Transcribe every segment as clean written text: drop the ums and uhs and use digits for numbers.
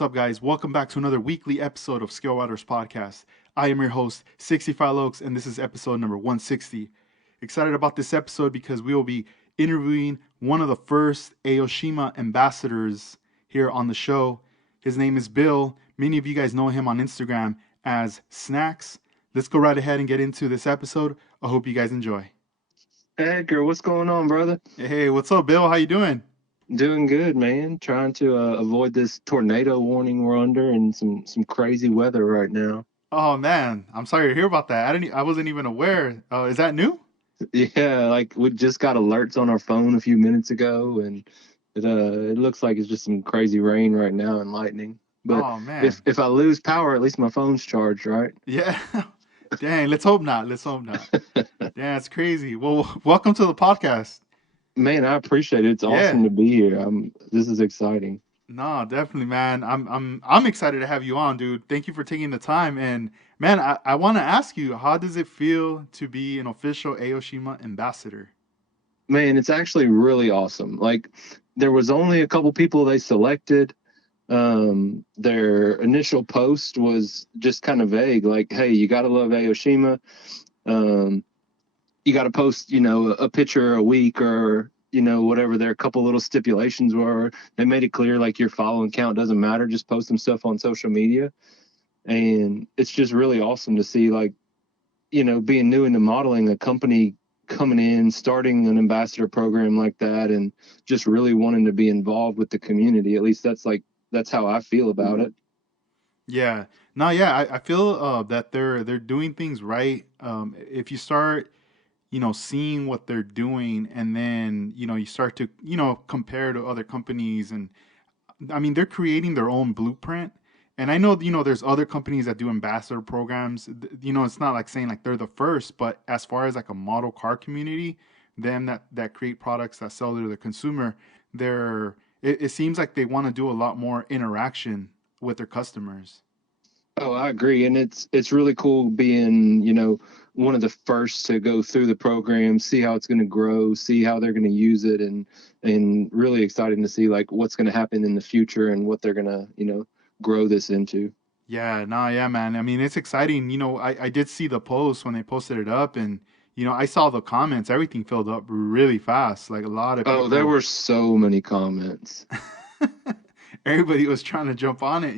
What's up, guys? Welcome back to another weekly episode of Skill Riders Podcast. I am your host, 65 Lokes, and this is episode number 160. Excited about this episode because we will be interviewing one of the first Aoshima ambassadors here on the show. His name is Bill. Many of you guys know him on Instagram as Snax. Let's go right ahead and get into this episode. I hope you guys enjoy. Edgar, what's going on, brother? Hey, what's up, Bill? How you doing? Doing good, man. Trying to avoid this tornado warning we're under and some crazy weather right now. Oh man, I'm sorry to hear about that. I wasn't even aware. Is that new? Yeah, like we just got alerts on our phone a few minutes ago, and it looks like it's just some crazy rain right now and lightning. But Oh man. if I lose power, at least my phone's charged, right? Yeah. Dang, let's hope not. Let's hope not. Yeah, it's crazy. Well, welcome to the podcast. Man, I appreciate it. It's Yeah. awesome to be here. This is exciting. No, definitely, man. I'm excited to have you on, dude. Thank you for taking the time. And man, I want to ask you, how does it feel to be an official Aoshima ambassador? Man, it's actually really awesome. Like there was only a couple people they selected. Their initial post was just kind of vague, like, "Hey, you gotta love Aoshima. Um, you gotta post, a picture a week, or whatever." Their couple little stipulations were. They made it clear, like, your following count doesn't matter. Just post some stuff on social media, and it's just really awesome to see, like, being new into modeling, a company coming in, starting an ambassador program like that, and just really wanting to be involved with the community. At least that's how I feel about it. Yeah. No, yeah, I feel that they're doing things right. If you start seeing what they're doing, and then, you start to, compare to other companies, and I mean, they're creating their own blueprint. And I know, there's other companies that do ambassador programs. It's not like saying like they're the first, but as far as like a model car community, them that create products that sell to the consumer, it seems like they want to do a lot more interaction with their customers. Oh, I agree, and it's really cool being one of the first to go through the program, see how it's going to grow, see how they're going to use it, and really exciting to see like what's going to happen in the future and what they're going to grow this into. Yeah, nah, yeah, man. I mean, it's exciting. I did see the post when they posted it up, and I saw the comments. Everything filled up really fast. Like a lot of Oh, there people, were so many comments. everybody was trying to jump on it.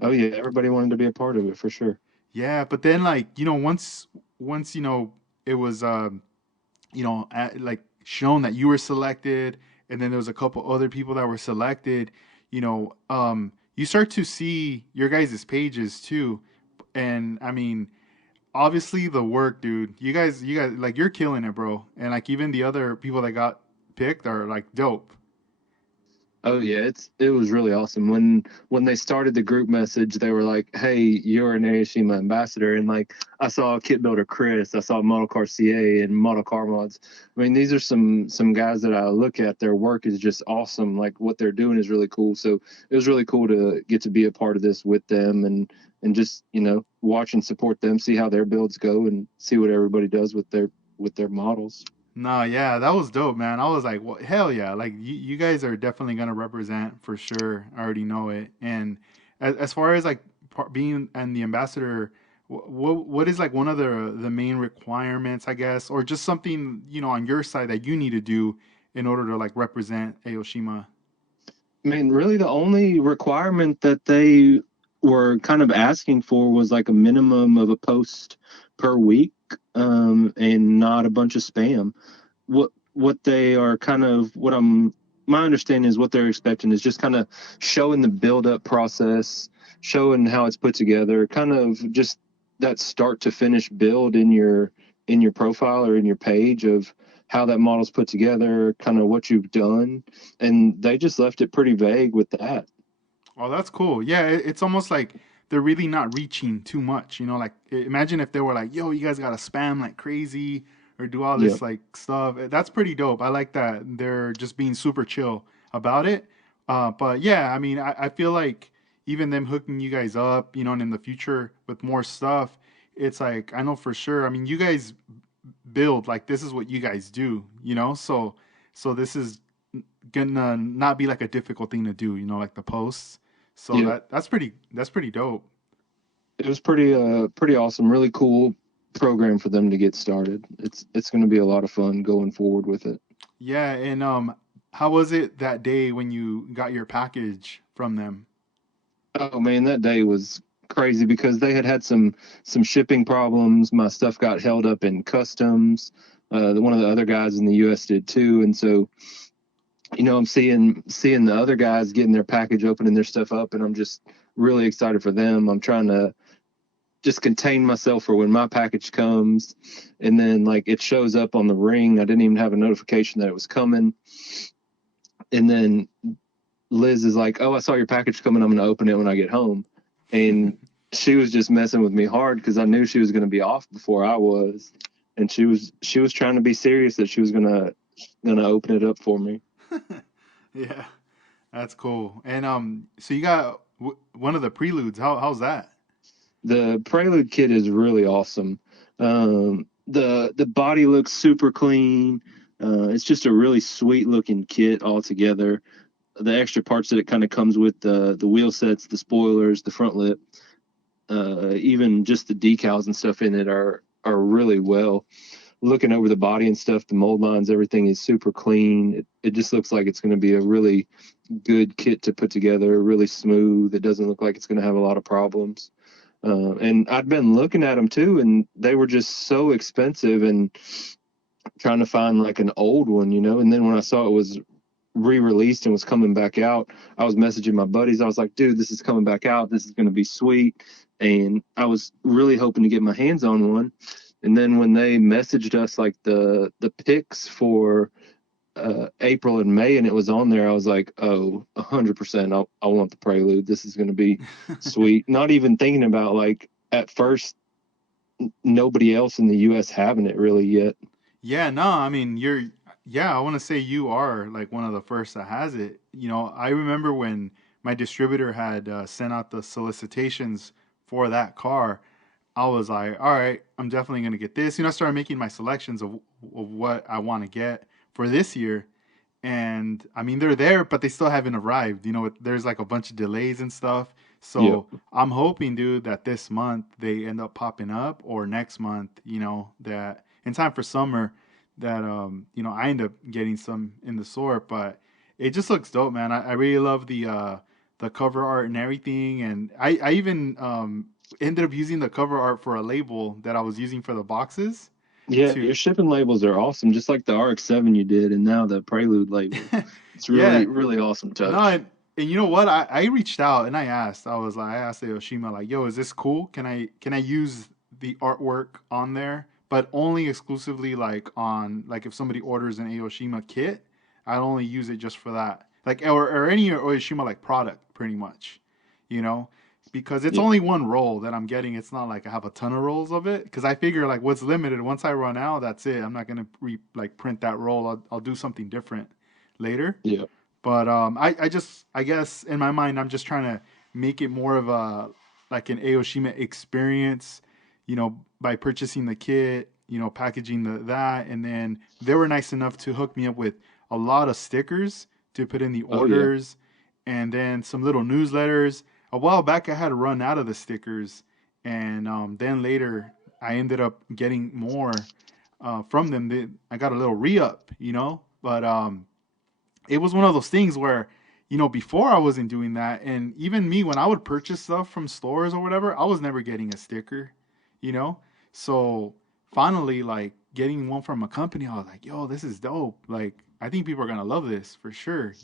Oh yeah, everybody wanted to be a part of it for sure. Yeah, but then like once it was like shown that you were selected, and then there was a couple other people that were selected. You start to see your guys' pages too, and I mean, obviously the work, dude. You guys, like you're killing it, bro. And like even the other people that got picked are like dope. Oh yeah, it was really awesome. When they started the group message, they were like, "Hey, you're an Aoshima ambassador," and like I saw Kit Builder Chris, I saw Model Car CA and Model Car Mods. I mean, these are some guys that I look at. Their work is just awesome. Like what they're doing is really cool. So it was really cool to get to be a part of this with them, and just watch and support them, see how their builds go, and see what everybody does with their models. No, yeah, that was dope, man. I was like, well, hell yeah. Like you guys are definitely gonna represent for sure. I already know it. And as far as like being and the ambassador, what is like one of the main requirements, I guess, or just something on your side that you need to do in order to like represent Aoshima? I mean, really, the only requirement that they were kind of asking for was like a minimum of a post per week, and not a bunch of spam. What they are kind of what I'm my understanding is what they're expecting is just kind of showing the build up process, showing how it's put together, kind of just that start to finish build in your profile or in your page of how that model's put together, kind of what you've done, and they just left it pretty vague with that. Oh, that's cool. Yeah, it's almost like they're really not reaching too much. Like imagine if they were like, "Yo, you guys gotta spam like crazy or do all Yeah. this like stuff." That's pretty dope. I like that they're just being super chill about it. But yeah, I mean, I feel like even them hooking you guys up, and in the future with more stuff, it's like I know for sure. I mean, you guys build like this is what you guys do. So this is gonna not be like a difficult thing to do. Like the posts. So Yeah, that's pretty dope. it was pretty awesome. Really cool program for them to get started. It's going to be a lot of fun going forward with it. Yeah, and how was it that day when you got your package from them? Oh man, that day was crazy because they had had some shipping problems. My stuff got held up in customs. One of the other guys in the U.S. did too, and so I'm seeing the other guys getting their package, opening their stuff up, and I'm just really excited for them. I'm trying to just contain myself for when my package comes, and then like it shows up on the ring. I didn't even have a notification that it was coming, and then Liz is like, "Oh, I saw your package coming. I'm going to open it when I get home." And she was just messing with me hard because I knew she was going to be off before I was, and she was trying to be serious that she was gonna open it up for me. Yeah, that's cool. And so you got one of the preludes. How's that? The Prelude kit is really awesome. The body looks super clean. It's just a really sweet looking kit altogether. The extra parts that it kind of comes with, the wheel sets, the spoilers, the front lip, even just the decals and stuff in it are really well. Looking over the body and stuff, the mold lines, everything is super clean. It just looks like it's going to be a really good kit to put together, really smooth. It doesn't look like it's going to have a lot of problems. And I'd been looking at them too, and they were just so expensive and trying to find like an old one. And then when I saw it was re-released and was coming back out, I was messaging my buddies. I was like, dude, this is coming back out. This is going to be sweet. And I was really hoping to get my hands on one. And then when they messaged us like the picks for April and May, and it was on there, I was like, oh, 100%. I want the Prelude. This is going to be sweet. Not even thinking about like at first nobody else in the U.S. having it really yet. Yeah, no, I mean yeah, I want to say you are like one of the first that has it. I remember when my distributor had sent out the solicitations for that car. I was like, all right, I'm definitely gonna get this. I started making my selections of what I want to get for this year, and I mean they're there, but they still haven't arrived. There's like a bunch of delays and stuff. Yeah. So I'm hoping, dude, that this month they end up popping up, or next month, that in time for summer, that I end up getting some in the store. But it just looks dope, man. I really love the cover art and everything, and I even ended up using the cover art for a label that I was using for the boxes Yeah, to your shipping labels are awesome, just like the RX-7 you did, and now the Prelude label. It's yeah. really, really awesome No, touch. and you know what? I reached out and I asked Aoshima, like, yo, is this cool? Can I use the artwork on there, but only exclusively like on, like, if somebody orders an Aoshima kit, I'd only use it just for that. Like, or any Aoshima like product pretty much, you know? Because it's Yeah, only one roll that I'm getting. It's not like I have a ton of rolls of it. Because I figure like what's limited, once I run out, that's it. I'm not gonna like print that roll. I'll do something different later. yeah, But I guess in my mind, I'm just trying to make it more of a like an Aoshima experience, by purchasing the kit, packaging that, and then they were nice enough to hook me up with a lot of stickers to put in the oh yeah, orders, and then some little newsletters. A while back, I had run out of the stickers, and then later I ended up getting more from them. I got a little re up, but it was one of those things where, before I wasn't doing that. And even me, when I would purchase stuff from stores or whatever, I was never getting a sticker, you know? So finally, like getting one from a company, I was like, yo, this is dope. Like, I think people are going to love this for sure.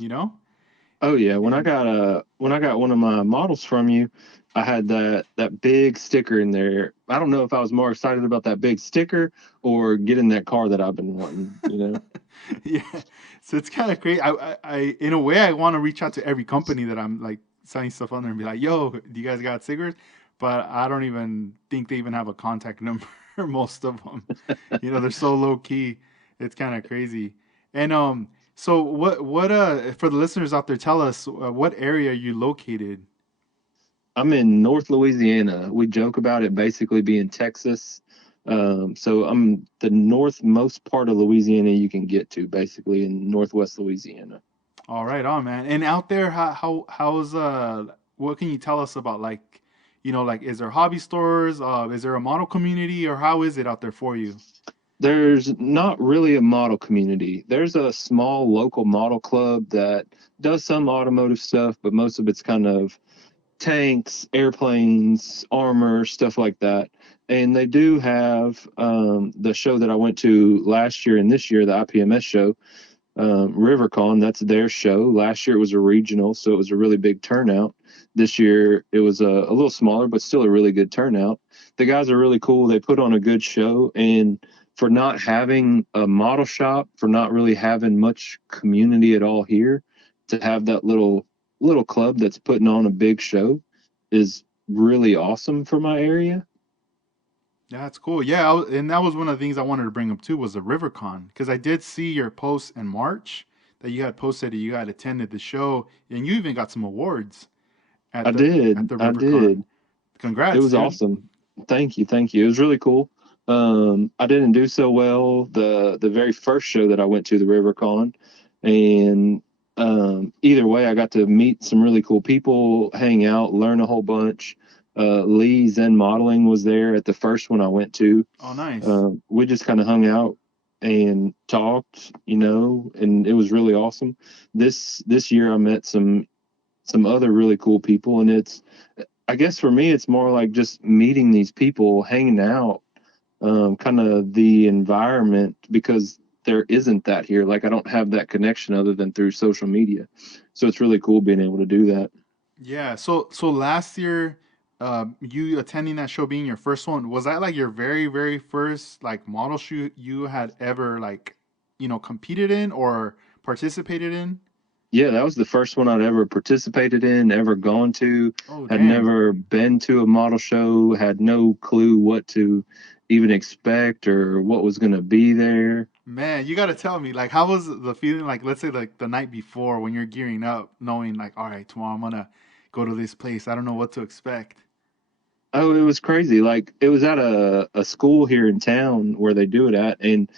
oh yeah. And When I got one of my models from you, I had that big sticker in there. I don't know if I was more excited about that big sticker or getting that car that I've been wanting. yeah, so it's kind of crazy. In a way, I want to reach out to every company that I'm like signing stuff on there and be like, yo, do you guys got stickers? But I don't even think they even have a contact number, most of them. They're so low key. It's kind of crazy. And so what for the listeners out there, tell us what area are you located? I'm in North Louisiana. We joke about it basically being Texas. So I'm the northmost part of Louisiana you can get to, basically in Northwest Louisiana. All right, on man. And out there, how's what can you tell us about like, like is there hobby stores? Is there a model community, or how is it out there for you? There's not really a model community. There's a small local model club that does some automotive stuff, but most of it's kind of tanks, airplanes, armor, stuff like that. And they do have the show that I went to last year and this year, the IPMS show, RiverCon. That's their show. Last year it was a regional, so it was a really big turnout. This year it was a little smaller, but still a really good turnout. The guys are really cool. They put on a good show, and for not having a model shop, for not really having much community at all here, to have that little club that's putting on a big show is really awesome for my area. Yeah, that's cool. Yeah, and that was one of the things I wanted to bring up too was the RiverCon because I did see your post in March that you had posted that you had attended the show and you even got some awards I at the did. I RiverCon. did. It Congrats, was dude. awesome. Thank you. Thank you. It was really cool. I didn't do so well the very first show that I went to, the RiverCon, and either way, I got to meet some really cool people, hang out, learn a whole bunch. Lee Zen Modeling was there at the first one I went to. Oh, nice. We just kind of hung out and talked, and it was really awesome. This year I met some other really cool people, and I guess for me it's more like just meeting these people, hanging out, kind of the environment, because there isn't that here. Like I don't have that connection other than through social media, so it's really cool being able to do that. Yeah. So last year, you attending that show being your first one, was that like your very, very first like model shoot you had ever like, competed in or participated in? Yeah, that was the first one I'd ever participated in, ever gone to. Oh, Had dang. never been to a model show, had no clue what to even expect or what was going to be there. Man, you gotta tell me, like, how was the feeling? Like, let's say, like the night before when you're gearing up, knowing, like, all right, tomorrow I'm gonna go to this place. I don't know what to expect. Oh, it was crazy. Like it was at a school here in town where they do it at, and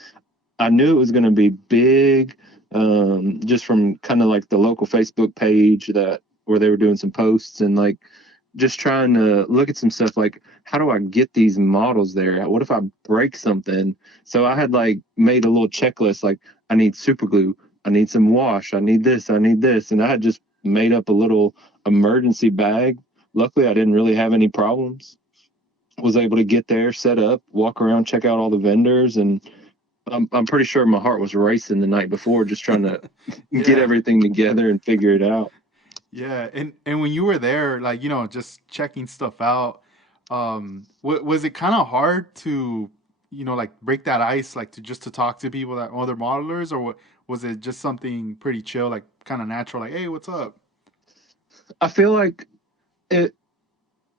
I knew it was going to be big, just from kind of like the local Facebook page that where they were doing some posts, and like just trying to look at some stuff like how do I get these models there? What if I break something? So I had like made a little checklist like I need super glue, I need some wash, I need this, and I had just made up a little emergency bag. Luckily, I didn't really have any problems. Was able to get there, set up, walk around, check out all the vendors, and I'm pretty sure my heart was racing the night before, just trying to get Yeah, everything together and figure it out. yeah. And when you were there, like, just checking stuff out, was it kind of hard to, like break that ice, like to just to talk to people that other modelers, or was it just something pretty chill, like kind of natural, like, hey, what's up? I feel like it.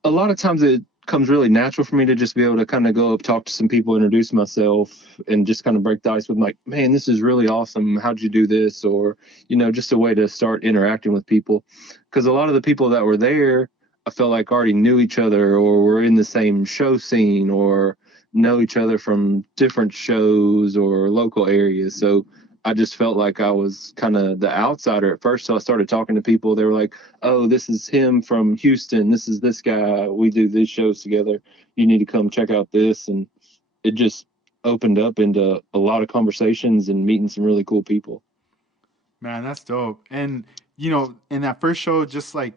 A lot of times it comes really natural for me to just be able to kind of go up, talk to some people, introduce myself, and just kind of break the ice with like, man, this is really awesome. How'd you do this? Or, just a way to start interacting with people. Because a lot of the people that were there, I felt like already knew each other or were in the same show scene or know each other from different shows or local areas. So I just felt like I was kind of the outsider at first. So I started talking to people. They were like, oh, this is him from Houston. This is this guy. We do these shows together. You need to come check out this. And it just opened up into a lot of conversations and meeting some really cool people. Man, that's dope. And in that first show, just like,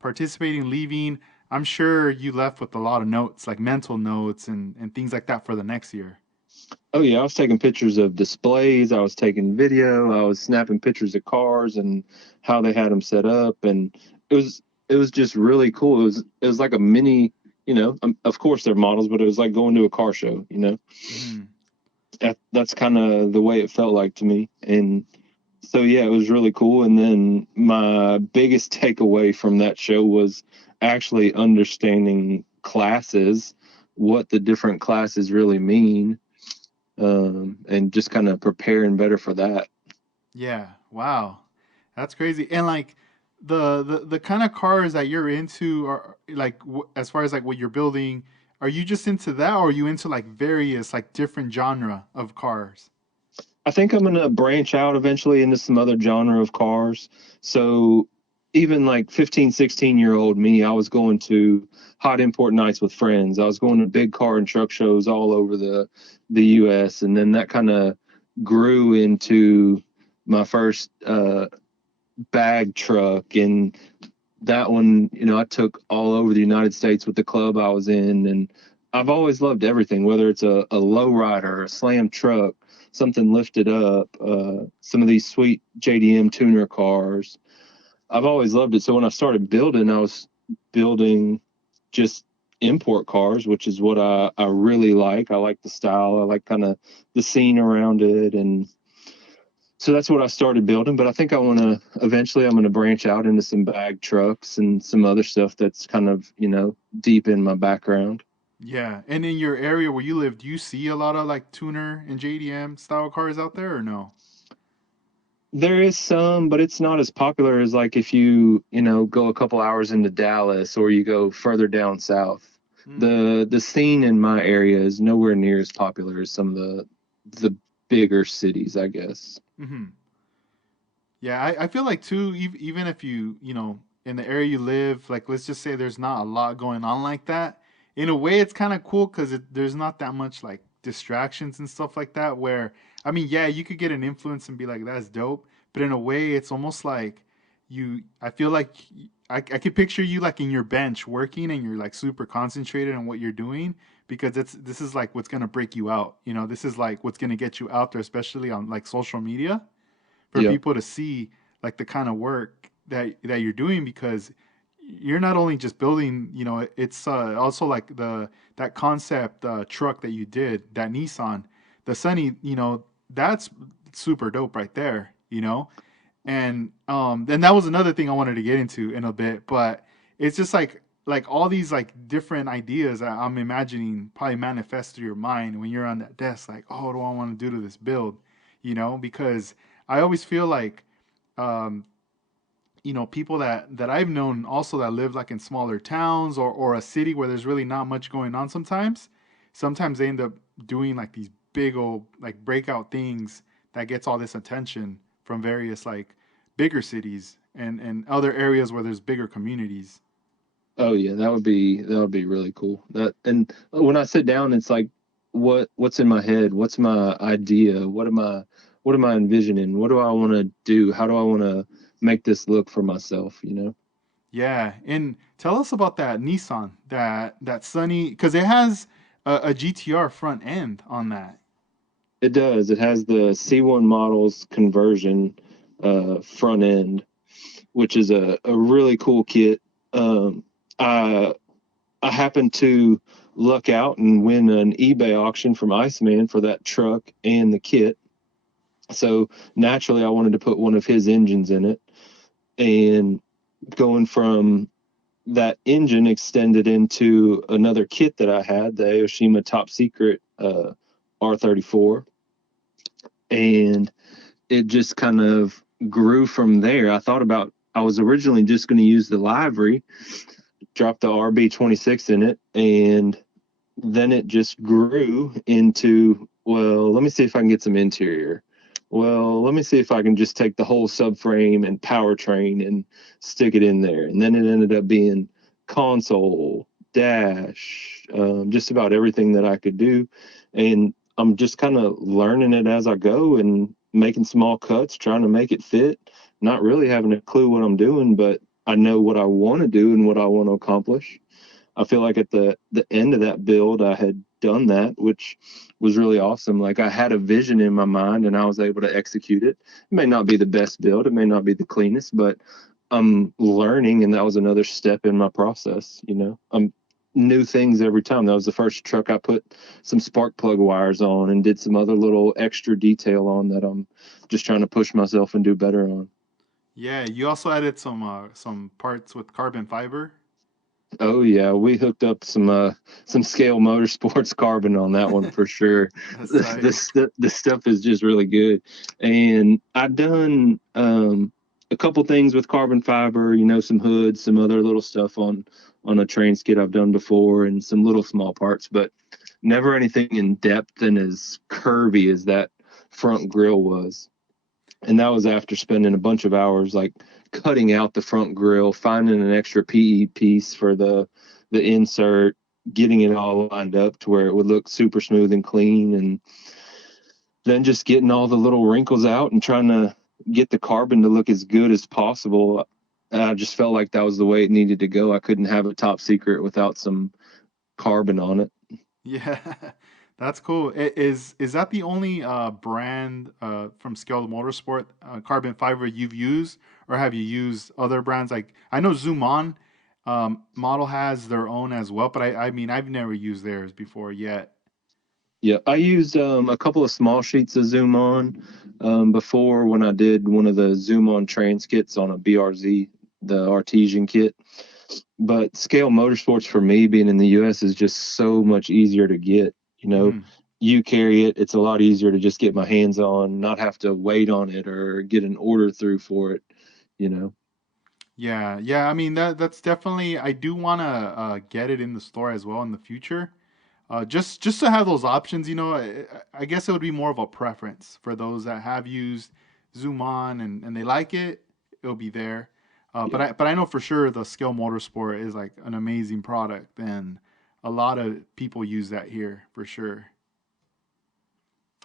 participating, leaving, I'm sure you left with a lot of notes, like mental notes and things like that for the next year. Oh yeah, I was taking pictures of displays. I was taking video. I was snapping pictures of cars and how they had them set up, and it was just really cool. It was like a mini, of course they're models, but it was like going to a car show. Hmm. That's kind of the way it felt like to me, and so yeah, it was really cool. And then my biggest takeaway from that show was actually understanding classes, what the different classes really mean, and just kind of preparing better for that. Yeah. Wow. That's crazy. And like the kind of cars that you're into are like as far as like what you're building, are you just into that or are you into like various like different genre of cars? I think I'm gonna branch out eventually into some other genre of cars. So even like 15, 16-year-old me, I was going to hot import nights with friends. I was going to big car and truck shows all over the US. And then that kind of grew into my first bag truck. And that one, I took all over the United States with the club I was in. And I've always loved everything, whether it's a low rider, a slam truck, something lifted up, some of these sweet JDM tuner cars. I've always loved it. So when I started building, I was building just import cars, which is what I really like. I like the style. I like kind of the scene around it. And so that's what I started building. But I think eventually I'm going to branch out into some bag trucks and some other stuff that's kind of, deep in my background. Yeah. And in your area where you live, do you see a lot of like tuner and JDM style cars out there or no? There is some, but it's not as popular as like if you go a couple hours into Dallas or you go further down south. Mm. The scene in my area is nowhere near as popular as some of the bigger cities, I guess. Hmm. Yeah, I feel like too, even if in the area you live, like let's just say there's not a lot going on like that. In a way, it's kind of cool because there's not that much like distractions and stuff like that. Where, I mean, yeah, you could get an influence and be like, that's dope. But in a way, it's almost like I feel like I could picture you like in your bench working and you're like super concentrated on what you're doing because this is like what's gonna break you out. This is like what's gonna get you out there, especially on like social media for Yeah. people to see like the kind of work that you're doing because you're not only just building, it's also like that concept truck that you did, that Nissan, the Sunny, that's super dope right there. And then that was another thing I wanted to get into in a bit, but it's just like all these like different ideas that I'm imagining probably manifest through your mind when you're on that desk, like, oh, what do I want to do to this build? Because I always feel like um, people that I've known also that live like in smaller towns or a city where there's really not much going on sometimes they end up doing like these big old like breakout things that gets all this attention from various like bigger cities and other areas where there's bigger communities. Oh yeah, that would be really cool. That and when I sit down, it's like, what's in my head? What's my idea? What am I envisioning? What do I want to do? How do I want to make this look for myself? Yeah, and tell us about that Nissan, that Sunny, because it has a GTR front end on that. It does. It has the C1 models conversion front end, which is a really cool kit. I I happened to luck out and win an eBay auction from Iceman for that truck and the kit. So naturally, I wanted to put one of his engines in it. And going from that engine extended into another kit that I had, the Aoshima Top Secret R34. And it just kind of grew from there. I was originally just going to use the livery, drop the RB26 in it, and then it just grew into, well, let me see if I can get some interior. Well, let me see if I can just take the whole subframe and powertrain and stick it in there. And then it ended up being console, dash, just about everything that I could do. And I'm just kind of learning it as I go and making small cuts, trying to make it fit, not really having a clue what I'm doing, but I know what I want to do and what I want to accomplish. I feel like at the end of that build, I had done that, which was really awesome. Like I had a vision in my mind and I was able to execute it. It may not be the best build, it may not be the cleanest, but I'm learning, and that was another step in my process. I'm new things every time. That was the first truck I put some spark plug wires on and did some other little extra detail on that I'm just trying to push myself and do better on. Yeah, you also added some parts with carbon fiber. Oh yeah, we hooked up some Scale Motorsports carbon on that one for sure. That's The, tight. the stuff is just really good, and I've done a couple things with carbon fiber. Some hoods, some other little stuff on a train skid I've done before, and some little small parts, but never anything in depth and as curvy as that front grill was. And that was after spending a bunch of hours like cutting out the front grill, finding an extra PE piece for the insert, getting it all lined up to where it would look super smooth and clean, and then just getting all the little wrinkles out and trying to get the carbon to look as good as possible. I just felt like that was the way it needed to go. I couldn't have a top secret without some carbon on it. Yeah, that's cool. Is that the only brand from Scale Motorsport carbon fiber you've used, or have you used other brands? Like I know Zoom On model has their own as well, but I mean I've never used theirs before yet. Yeah, I used a couple of small sheets of Zoom On before when I did one of the Zoom On trans kits on a BRZ, the Artesian kit. But Scale Motorsports for me being in the US is just so much easier to get. You know, Hmm. you carry it, it's a lot easier to just get my hands on, not have to wait on it or get an order through for it, you know. Yeah, yeah. I mean that's definitely. I do want to get it in the store as well in the future. Just to have those options, I guess it would be more of a preference for those that have used Zoom On and they like it. It'll be there. But Yeah. I know for sure the Scale Motorsport is like an amazing product, and a lot of people use that here for sure.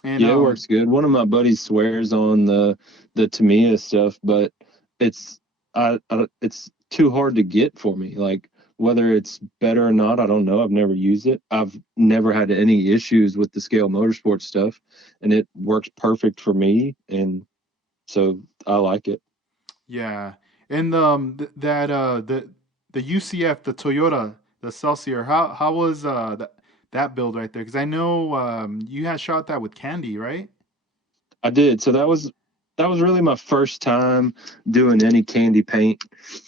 And Yeah, it works good. One of my buddies swears on the Tamiya stuff, but it's it's too hard to get for me. Like whether it's better or not, I don't know. I've never used it. I've never had any issues with the Scale Motorsport stuff, and it works perfect for me, and so I like it. yeah, and that the UCF, the Toyota, the Celsior, how was that build right there? Because I know you had shot that with Candy, right? I did. So that was really my first time doing any candy paint.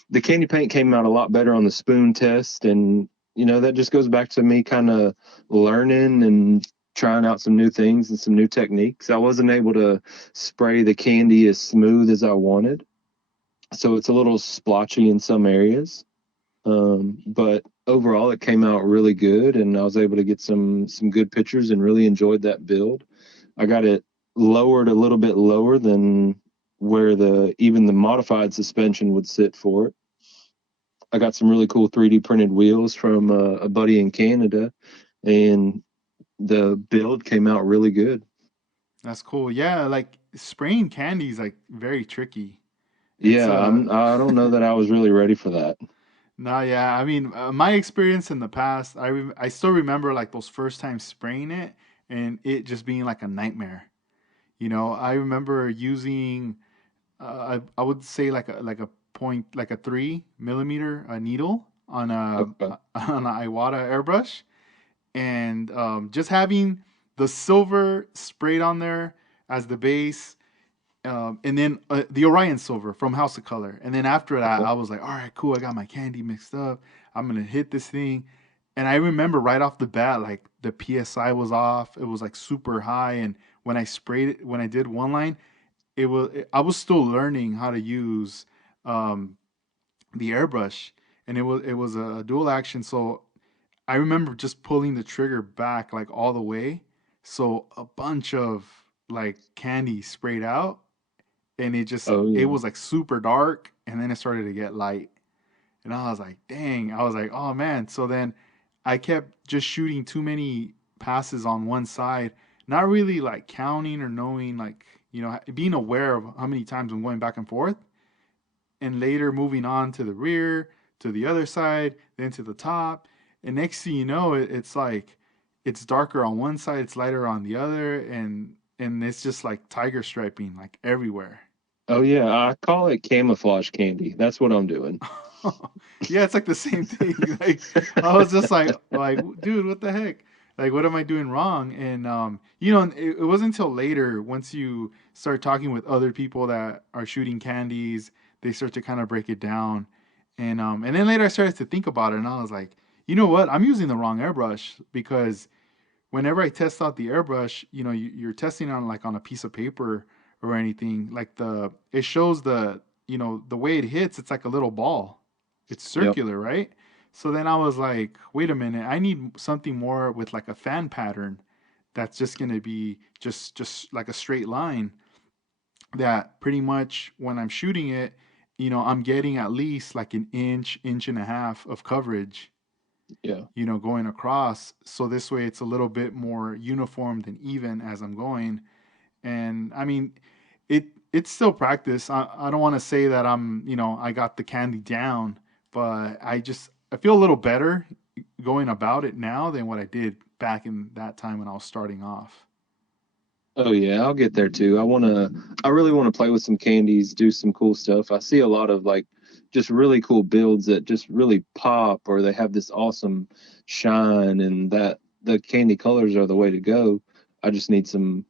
The candy paint came out a lot better on the spoon test, and that just goes back to me kind of learning and trying out some new things and some new techniques. I wasn't able to spray the candy as smooth as I wanted, so it's a little splotchy in some areas. But overall, it came out really good, and I was able to get some good pictures and really enjoyed that build. I got it lowered a little bit lower than where the even the modified suspension would sit for it. I got some really cool 3D printed wheels from a buddy in Canada, and the build came out really good. That's cool. Yeah, like spraying candy is like very tricky. It's Yeah, I don't know that I was really ready for that. no, yeah. I mean, my experience in the past, I still remember like those first times spraying it and it just being like a nightmare. I remember using I would say like a point like a 3 millimeter needle on a Okay. on a Iwata airbrush, and just having the silver sprayed on there as the base, and then the Orion silver from House of Color. And then after that, Okay. I was like, all right, cool. I got my candy mixed up. I'm gonna hit this thing. And I remember right off the bat, like the PSI was off. It was like super high. And when I sprayed it, when I did one line, I was still learning how to use um, the airbrush, and it was a dual action. So I remember just pulling the trigger back like all the way, so a bunch of like candy sprayed out, and Oh it yeah. was like super dark, and then it started to get light, and I was like, dang, I was like, oh man. So then I kept just shooting too many passes on one side, not really like counting or knowing like being aware of how many times I'm going back and forth, and later moving on to the rear, to the other side, then to the top. And next thing you know, it's like it's darker on one side, it's lighter on the other, and it's just like tiger striping like everywhere. Oh yeah. I call it camouflage candy. That's what I'm doing. Yeah, it's like the same thing. Like I was just like, dude, what the heck? Like, what am I doing wrong? And it wasn't until later, once you start talking with other people that are shooting candies, they start to kind of break it down. And then later I started to think about it, and I was like, you know what? I'm using the wrong airbrush, because whenever I test out the airbrush, you're testing on like on a piece of paper or anything. Like it shows the way it hits. It's like a little ball. It's Yep. circular, right? So then I was like, wait a minute, I need something more with like a fan pattern that's just gonna be just like a straight line, that pretty much when I'm shooting it, I'm getting at least like an inch and a half of coverage, Yeah. going across. So this way it's a little bit more uniform and even as I'm going. And I mean, it's still practice. I don't want to say that I got the candy down, but I feel a little better going about it now than what I did back in that time when I was starting off. Oh yeah, I'll get there too. I really want to play with some candies, do some cool stuff. I see a lot of like just really cool builds that just really pop, or they have this awesome shine, and that the candy colors are the way to go. I just need some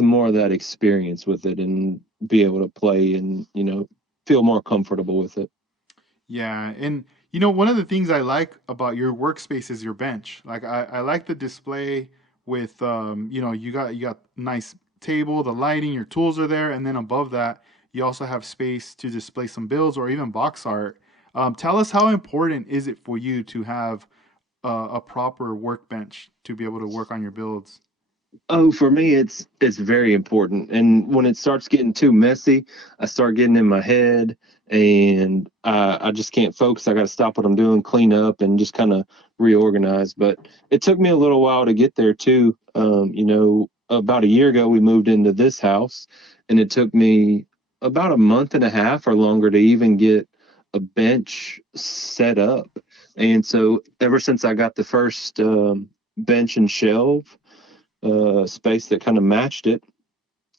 more of that experience with it and be able to play and, feel more comfortable with it. Yeah, and one of the things I like about your workspace is your bench. Like I like the display with you got nice table, the lighting, your tools are there, and then above that you also have space to display some builds or even box art. Tell us how important is it for you to have a proper workbench to be able to work on your builds? Oh, for me, it's very important. And when it starts getting too messy, I start getting in my head, and I just can't focus. I got to stop what I'm doing, clean up, and just kind of reorganize. But it took me a little while to get there too. About a year ago, we moved into this house, and it took me about a month and a half or longer to even get a bench set up. And so, ever since I got the first bench and shelf space that kind of matched it.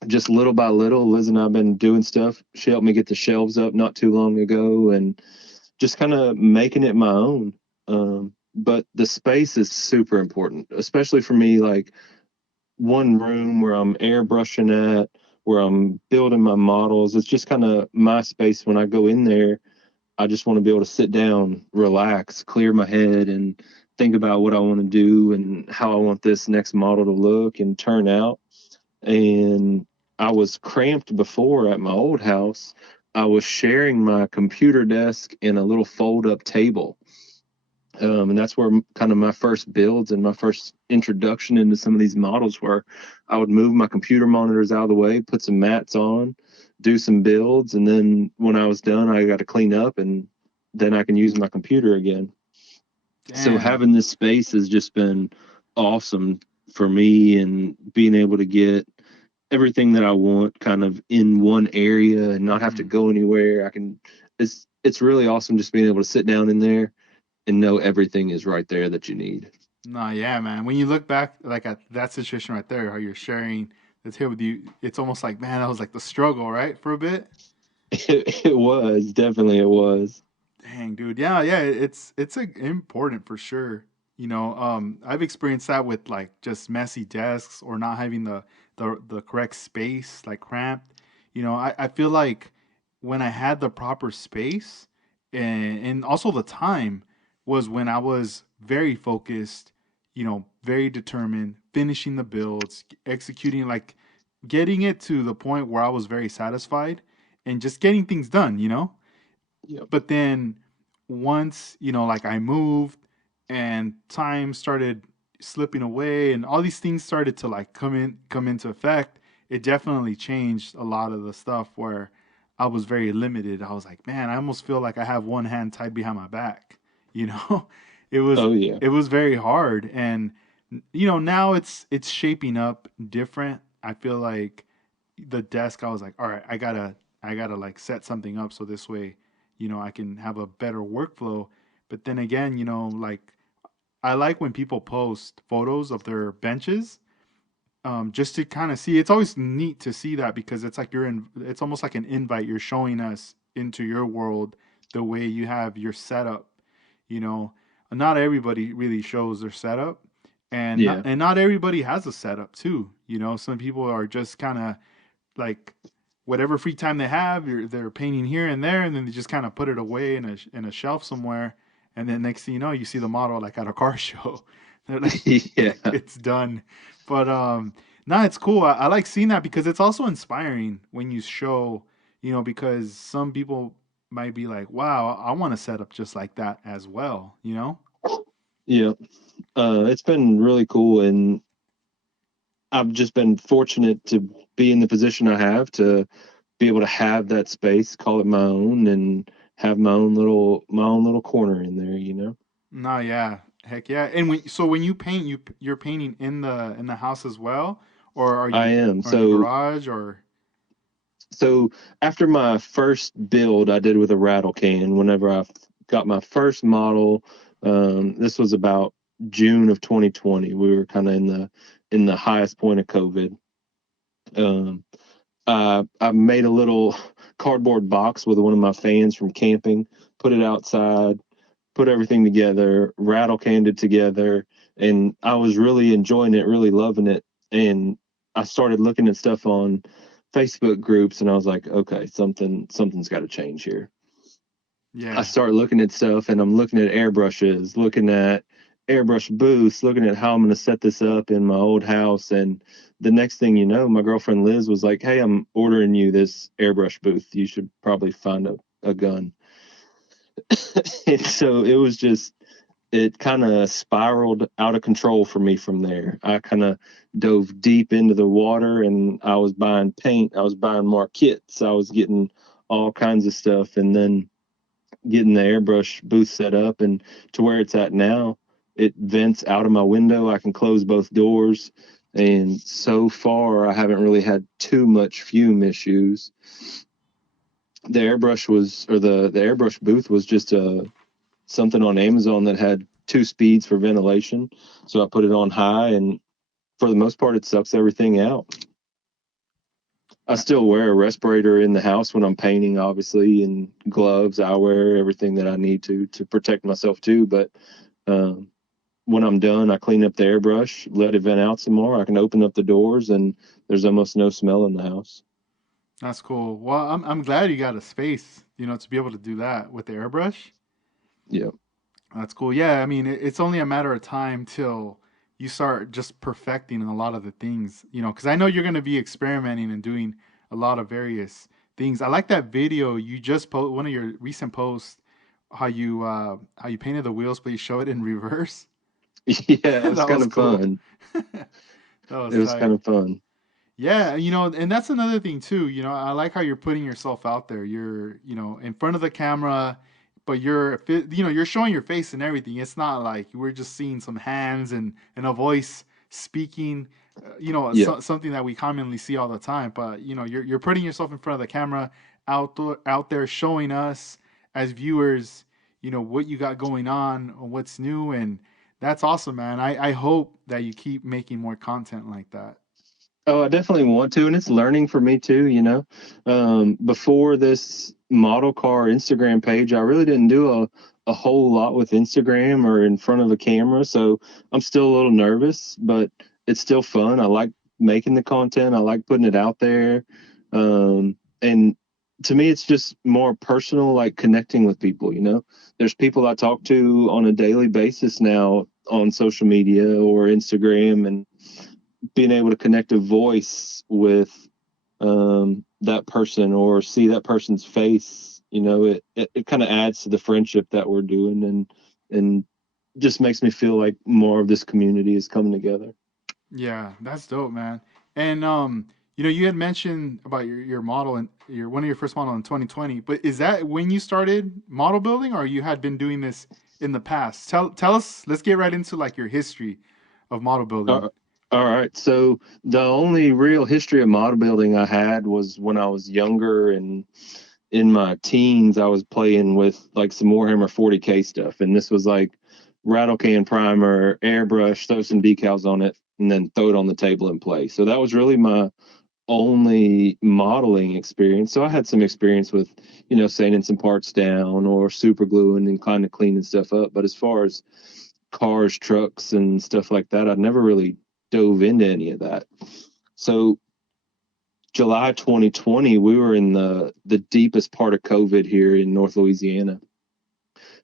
Just little by little, Liz and I have been doing stuff. She helped me get the shelves up not too long ago, and just kind of making it my own. But the space is super important, especially for me. Like one room where I'm airbrushing at, where I'm building my models. It's just kind of my space. When I go in there, I just want to be able to sit down, relax, clear my head, and think about what I want to do and how I want this next model to look and turn out. And I was cramped before at my old house. I was sharing my computer desk in a little fold up table. And that's where kind of my first builds and my first introduction into some of these models were. I would move my computer monitors out of the way, put some mats on, do some builds, and then when I was done, I got to clean up, and then I can use my computer again. So Damn. having this space has just been awesome for me, and being able to get everything that I want kind of in one area and not have to Hmm. go anywhere. I can it's really awesome just being able to sit down in there and know everything is right there that you need. No, yeah, man. When you look back like at that situation right there, how you're sharing the table with you, it's almost like, man, that was like the struggle, right? For a bit. It was definitely it was. Dang, dude. Yeah, yeah, it's important for sure. I've experienced that with like just messy desks or not having the correct space, like cramped. I feel like when I had the proper space and also the time was when I was very focused, very determined, finishing the builds, executing, like getting it to the point where I was very satisfied and just getting things done. Yep. But then once, like I moved and time started slipping away and all these things started to like come into effect, it definitely changed a lot of the stuff where I was very limited. I was like, man, I almost feel like I have one hand tied behind my back. You know, it was Oh yeah. it was very hard, and now it's shaping up different. I feel like the desk, I was like, all right, I gotta like set something up so this way, I can have a better workflow. But then again, like I like when people post photos of their benches, just to kind of see. It's always neat to see that because it's like it's almost like an invite. You're showing us into your world the way you have your setup. You know, not everybody really shows their setup, Yeah. and not everybody has a setup too. Some people are just kind of like whatever free time they have, they're painting here and there, and then they just kind of put it away in a shelf somewhere. And then next thing you know, you see the model like at a car show. They're like, Yeah. it's done. But no, it's cool. I like seeing that because it's also inspiring when you show, because some people might be like, wow, I want to set up just like that as well. Yeah. It's been really cool, and I've just been fortunate to be in the position I have to be able to have that space, call it my own, and have my own little corner in there, you know. No, yeah, heck yeah. And when you paint, you're painting in the house as well, or are I you am. or in the So garage or? so after my first build I did with a rattle can, whenever I got my first model, this was about June of 2020. We were kind of in the highest point of COVID. Um, I made a little cardboard box with one of my fans from camping, put it outside, put everything together, rattle canned it together, and I was really enjoying it, really loving it. And I started looking at stuff on Facebook groups, and I was like, okay, something's got to change here. I Yeah, start looking at stuff, and I'm looking at airbrushes, looking at airbrush booths, looking at how I'm going to set this up in my old house. And the next thing you know, my girlfriend Liz was like, hey, I'm ordering you this airbrush booth. You should probably find a gun. And so it was just, it kind of spiraled out of control for me from there. I kind of dove deep into the water, and I was buying paint, I was buying more kits, I was getting all kinds of stuff, and then getting the airbrush booth set up and to where it's at now. It vents out of my window. I can close both doors. And so far, I haven't really had too much fume issues. The airbrush was, or the airbrush booth was just something on Amazon that had two speeds for ventilation. So I put it on high, and for the most part, it sucks everything out. I still wear a respirator in the house when I'm painting, obviously, and gloves, eyewear, everything that I need to protect myself too. But um, when I'm done, I clean up the airbrush, let it vent out some more. I can open up the doors, and there's almost no smell in the house. that's cool. Well, I'm glad you got a space, to be able to do that with the airbrush. Yeah, That's cool. Yeah, I mean, it's only a matter of time till you start just perfecting a lot of the things, because I know you're going to be experimenting and doing a lot of various things. I like that video you just one of your recent posts, how you painted the wheels, but you show it in reverse. yeah, it was That kind was of cool. fun. That was It was tight. kind of fun. Yeah, and that's another thing too. I like how you're putting yourself out there. You're, in front of the camera, but you're showing your face and everything. It's not like we're just seeing some hands and a voice speaking, Yeah, something that we commonly see all the time. But you're putting yourself in front of the camera, out there showing us as viewers, what you got going on, what's new, and that's awesome, man. I hope that you keep making more content like that. oh, I definitely want to, and it's learning for me too, you know. Before this model car Instagram page, I really didn't do a whole lot with Instagram or in front of a camera, so I'm still a little nervous, but it's still fun. I like making the content. I like putting it out there. And to me, it's just more personal, like connecting with people, you know. There's people I talk to on a daily basis now on social media or Instagram, and being able to connect a voice with that person or see that person's face, you know, it kind of adds to the friendship that we're doing, and just makes me feel like more of this community is coming together. Yeah, that's dope, man. And you had mentioned about your model and your one of your first model in 2020. But is that when you started model building, or you had been doing this in the past? Tell us. Let's get right into like your history of model building. Uh, all right. So the only real history of model building I had was when I was younger and in my teens. I was playing with like some Warhammer 40K stuff, and this was like rattle can primer, airbrush, throw some decals on it, and then throw it on the table and play. So that was really my only modeling experience. So I had some experience with, sanding some parts down or super gluing and kind of cleaning stuff up. But as far as cars, trucks, and stuff like that, I never really dove into any of that. So July 2020, we were in the deepest part of COVID here in North Louisiana,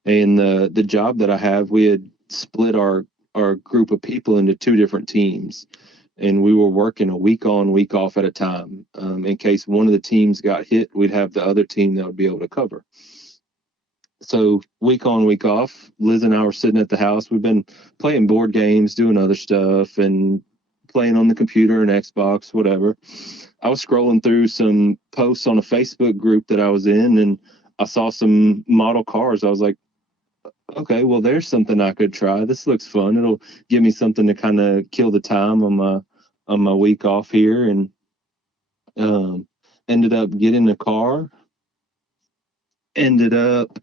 and the job that I have, we had split our group of people into two different teams, and we were working a week on, week off at a time. In case one of the teams got hit, we'd have the other team that would be able to cover. So week on, week off, Liz and I were sitting at the house. We've been playing board games, doing other stuff, and playing on the computer and Xbox, whatever. I was scrolling through some posts on a Facebook group that I was in, and I saw some model cars. I was like, okay, well, there's something I could try. This looks fun. It'll give me something to kind of kill the time on my week off here, and um, ended up getting a car. Ended up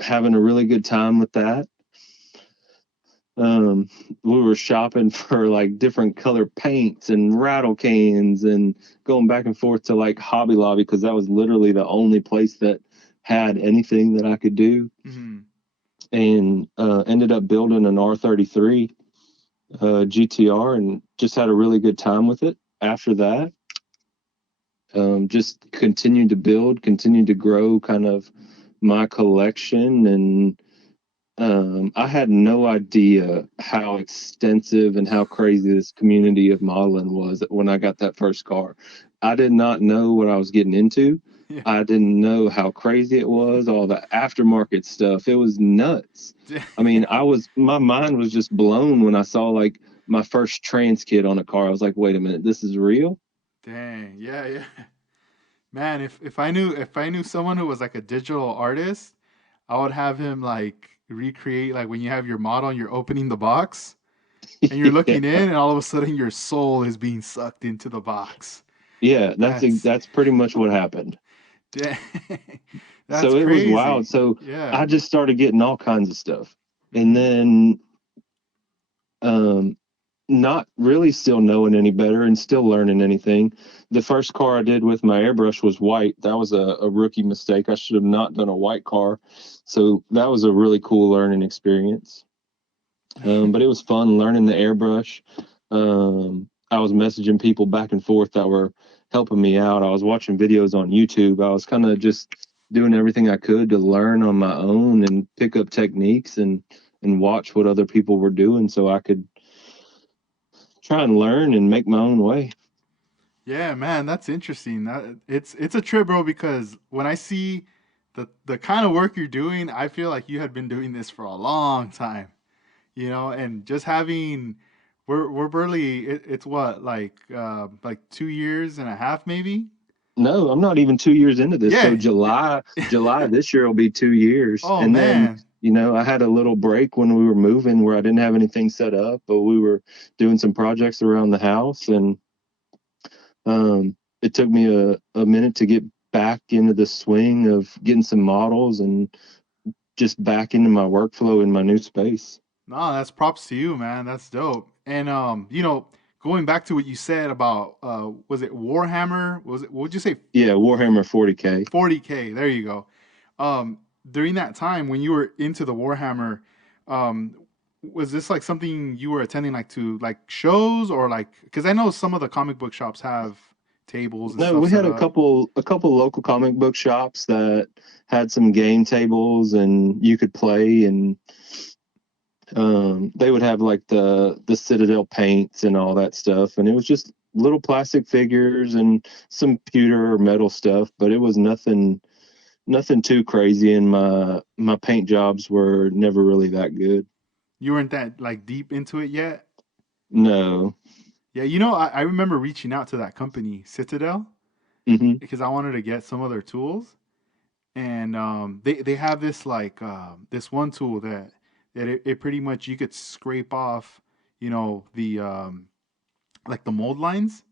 having a really good time with that. um, we were shopping for like different color paints and rattle cans and going back and forth to like Hobby Lobby because that was literally the only place that had anything that I could do. Hmm. And ended up building an R33 GTR and just had a really good time with it. After that, just continued to build, continued to grow kind of my collection, and I had no idea how extensive and how crazy this community of modeling was when I got that first car. I did not know what I was getting into. Yeah. I didn't know how crazy it was, all the aftermarket stuff. It was nuts. I mean, my mind was just blown when I saw like my first trans kit on a car. I was like, wait a minute, this is real? Dang. Yeah, yeah. Man, if I knew someone who was like a digital artist, I would have him like recreate like when you have your model and you're opening the box and you're Yeah. looking in and all of a sudden your soul is being sucked into the box. Yeah, That's that's pretty much what happened. dang. That's So it was wild. crazy. So Yeah. I just started getting all kinds of stuff. And Hmm. then um not really still knowing any better and still learning anything. The first car I did with my airbrush was white. That was a rookie mistake. I should have not done a white car. So that was a really cool learning experience. But it was fun learning the airbrush. I was messaging people back and forth that were helping me out. I was watching videos on YouTube. I was kind of just doing everything I could to learn on my own and pick up techniques and watch what other people were doing so I could try and learn and make my own way. Yeah, man, that's interesting. It's a trip, bro, because when I see the kind of work you're doing, I feel like you had been doing this for a long time, and just having we're barely it's what like 2 years and a half maybe. No, I'm not even 2 years into this. So Yeah. July this year will be 2 years. Oh And then, man. I had a little break when we were moving where I didn't have anything set up, but we were doing some projects around the house. And it took me a minute to get back into the swing of getting some models and just back into my workflow in my new space. No, that's props to you, man. That's dope. And going back to what you said about was it Warhammer? What would you say? Yeah, Warhammer 40K. 40K. There you go. During that time when you were into the Warhammer, um, was this like something you were attending like to like shows or like because I know some of the comic book shops have tables and No, stuff we set had up. a couple local comic book shops that had some game tables and you could play, and they would have like the Citadel paints and all that stuff, and it was just little plastic figures and some pewter or metal stuff, but it was nothing too crazy, and my paint jobs were never really that good. You weren't that like deep into it yet. No. Yeah, I remember reaching out to that company, Citadel, Hmm. because I wanted to get some of their tools. And they have this like this one tool that it pretty much you could scrape off, the like the mold lines,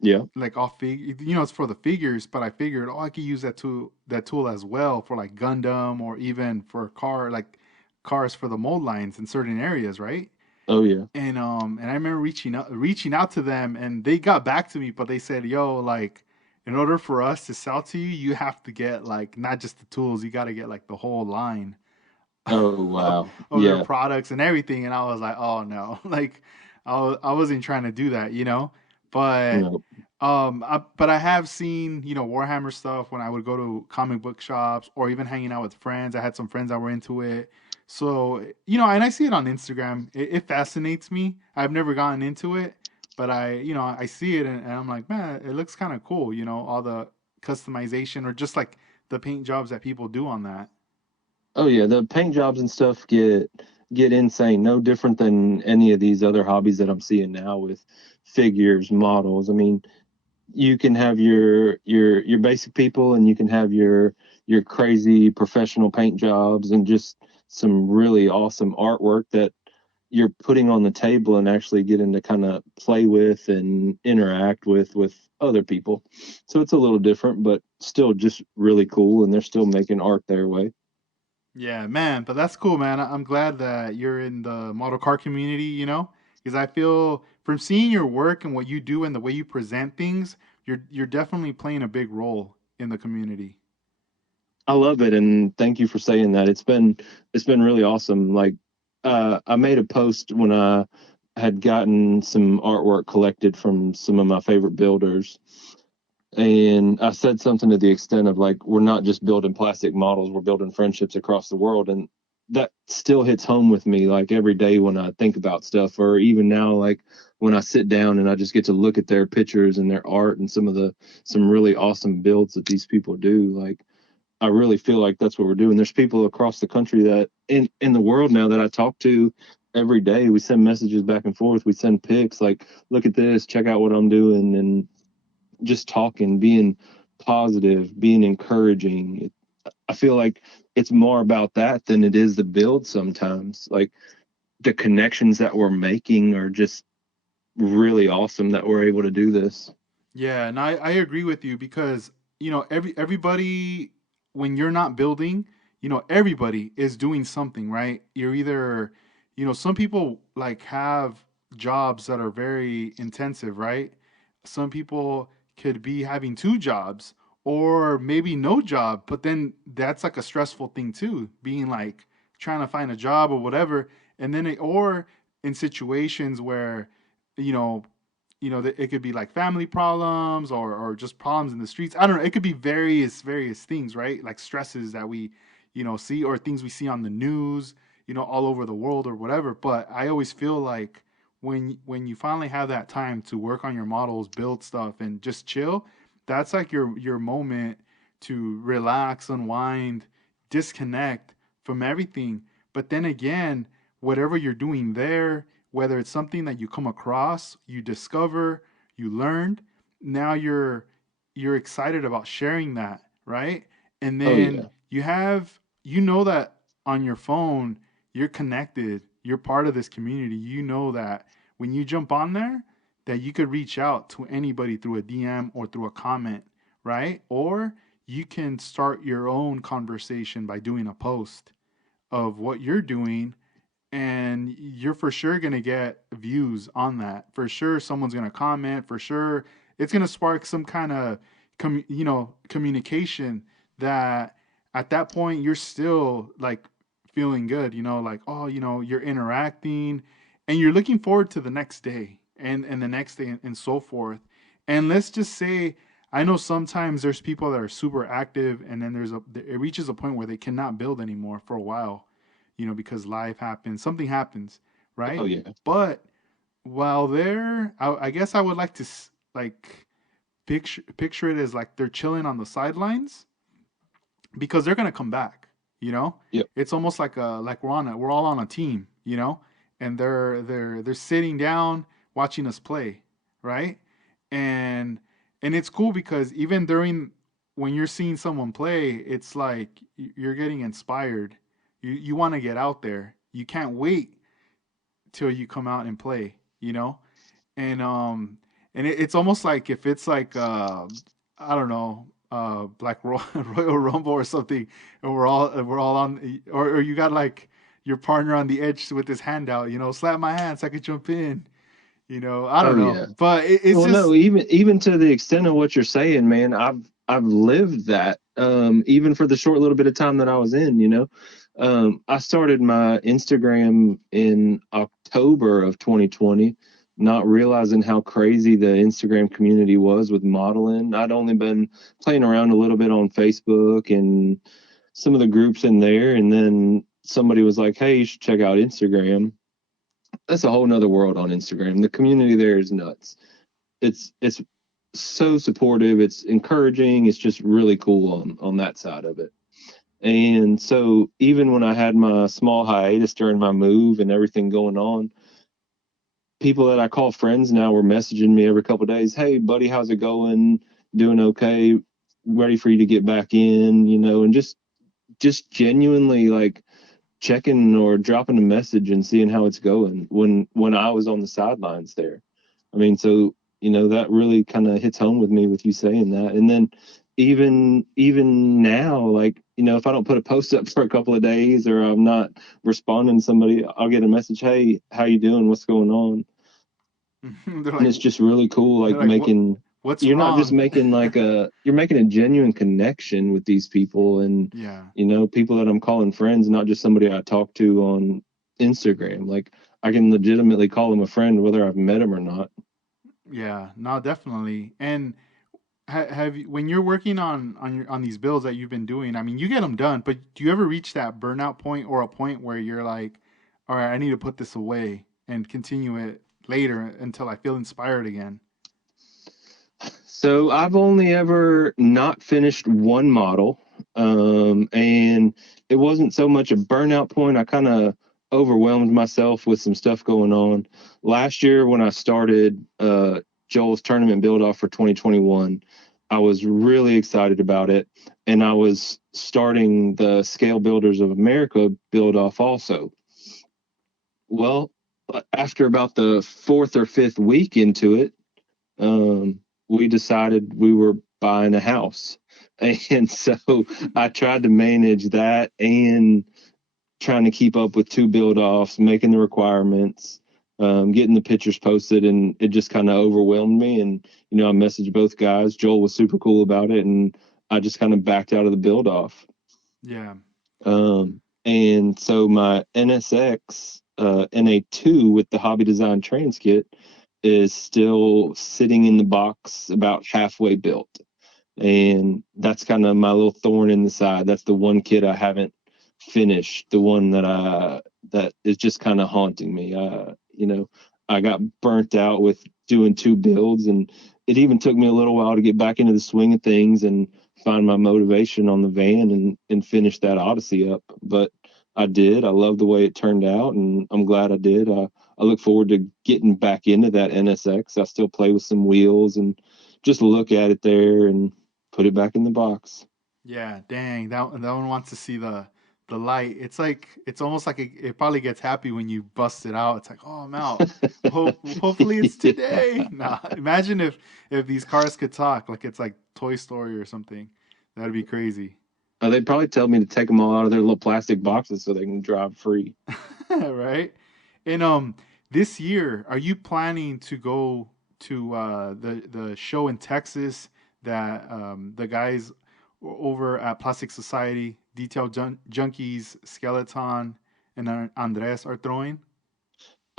Yeah. like off it's for the figures. But I figured, oh, I could use that tool as well for like Gundam or even for cars for the mold lines in certain areas, right? Oh yeah. And I remember reaching out to them, and they got back to me, but they said, "Yo, like, in order for us to sell to you, you have to get like not just the tools, you got to get like the whole line Oh wow. of their Yeah. products and everything." And I was like, "Oh no, like, I wasn't trying to do that." But No. but I have seen Warhammer stuff when I would go to comic book shops or even hanging out with friends. I had some friends that were into it. So, and I see it on Instagram. It fascinates me. I've never gotten into it, but I see it and I'm like, man, it looks kind of cool, all the customization or just like the paint jobs that people do on that. Oh yeah, the paint jobs and stuff get insane. No different than any of these other hobbies that I'm seeing now with figures, models. I mean, you can have your basic people, and you can have your crazy professional paint jobs, and just some really awesome artwork that you're putting on the table and actually getting to kind of play with and interact with other people. So it's a little different, but still just really cool, and they're still making art their way. Yeah, man, but that's cool, man. I'm glad that you're in the model car community, because I feel from seeing your work and what you do and the way you present things, you're definitely playing a big role in the community. I love it, and thank you for saying that. It's been really awesome. Like, I made a post when I had gotten some artwork collected from some of my favorite builders, and I said something to the extent of like, we're not just building plastic models, we're building friendships across the world, and that still hits home with me. Like every day when I think about stuff, or even now, like when I sit down and I just get to look at their pictures and their art and some really awesome builds that these people do. Like, I really feel like that's what we're doing. There's people across the country that in the world now that I talk to every day. We send messages back and forth. We send pics like, look at this, check out what I'm doing, and just talking, being positive, being encouraging. I feel like it's more about that than it is the build sometimes. Like the connections that we're making are just really awesome that we're able to do this. Yeah, and I agree with you because everybody when you're not building, everybody is doing something, right? You're either, some people like have jobs that are very intensive, right? Some people could be having two jobs or maybe no job, but then that's like a stressful thing too, being like trying to find a job or whatever, and then or in situations where you know it could be like family problems or just problems in the streets. I don't know, it could be various things, right? Like stresses that we see, or things we see on the news, all over the world or whatever. But I always feel like when you finally have that time to work on your models, build stuff, and just chill, that's like your moment to relax, unwind, disconnect from everything. But then again, whatever you're doing there, whether it's something that you come across, you discover, you learned, now you're excited about sharing that, right? And Oh then yeah. that on your phone, you're connected, you're part of this community. You know that when you jump on there, that you could reach out to anybody through a DM or through a comment, right? Or you can start your own conversation by doing a post of what you're doing, and you're for sure going to get views on that. For sure someone's going to comment, for sure it's going to spark some kind of communication that at that point you're still like feeling good, like, oh, you're interacting and you're looking forward to the next day and the next day, and so forth. And let's just say, I know sometimes there's people that are super active, and then it reaches a point where they cannot build anymore for a while, because life happens, something happens, Oh right? yeah. But while they're, I guess I would like to like picture it as like they're chilling on the sidelines because they're gonna come back. Yep. It's almost like we're all on a team, and they're sitting down watching us play, right? And it's cool because even during when you're seeing someone play, it's like you're getting inspired. You want to get out there. You can't wait till you come out and play, and it's almost like if it's like I don't know, like Royal Rumble or something, and we're all on, or you got like your partner on the edge with his hand out, slap my hand so I could jump in, I don't Oh know, yeah. but it's Well, no, just even to the extent of what you're saying, man, I've lived that. Even for the short little bit of time that I was in, I started my Instagram in October of 2020, not realizing how crazy the Instagram community was with modeling. I'd only been playing around a little bit on Facebook and some of the groups in there, and then somebody was like, "Hey, you should check out Instagram." That's a whole nother world on Instagram. The community there is nuts. It's so supportive. It's encouraging. It's just really cool on that side of it. And so even when I had my small hiatus during my move and everything going on, people that I call friends now were messaging me every couple of days. Hey, buddy, how's it going? Doing okay? Ready for you to get back in, and just genuinely like checking or dropping a message and seeing how it's going when I was on the sidelines there. I mean, so that really kind of hits home with me with you saying that. And then even now, like if I don't put a post up for a couple of days or I'm not responding to somebody, I'll get a message, hey, how you doing, what's going on? they're And like, it's just really cool, they're like like, what? making What's you're not just wrong? making you're making a genuine connection with these people, and Yeah. people that I'm calling friends, not just somebody I talk to on Instagram. Like I can legitimately call them a friend whether I've met them or not. Yeah. No, definitely. And have you, when you're working on these builds that you've been doing, I mean, you get them done, but do you ever reach that burnout point or a point where you're like, all right, I need to put this away and continue it later until I feel inspired again? So I've only ever not finished one model, and it wasn't so much a burnout point. I kind of overwhelmed myself with some stuff going on. Last year, when I started Joel's tournament build off for 2021, I was really excited about it, and I was starting the Scale Builders of America build off also. Well, after about the fourth or fifth week into it, we decided we were buying a house. And so I tried to manage that and trying to keep up with two build offs, making the requirements, getting the pictures posted, and it just kind of overwhelmed me. And, I messaged both guys. Joel was super cool about it, and I just kind of backed out of the build off. Yeah. And so my NSX NA2 with the Hobby Design Trans Kit is still sitting in the box about halfway built. And that's kind of my little thorn in the side. That's the one kit I haven't finished, the one that is just kind of haunting me. I got burnt out with doing two builds, and it even took me a little while to get back into the swing of things and find my motivation on the van and finish that Odyssey up. But I did. I love the way it turned out, and I'm glad I did. I look forward to getting back into that NSX. I still play with some wheels and just look at it there and put it back in the box. Yeah, dang, that one wants to see the light. It's like it's almost like it probably gets happy when you bust it out. It's like, oh, I'm out. Hopefully it's Yeah. today. Nah, imagine if these cars could talk, like it's like Toy Story or something. That'd be crazy, They'd probably tell me to take them all out of their little plastic boxes so they can drive free. right? And this year, are you planning to go to the show in Texas that the guys over at Plastic Society, Detail Junkies, Skeleton, and Andres are throwing?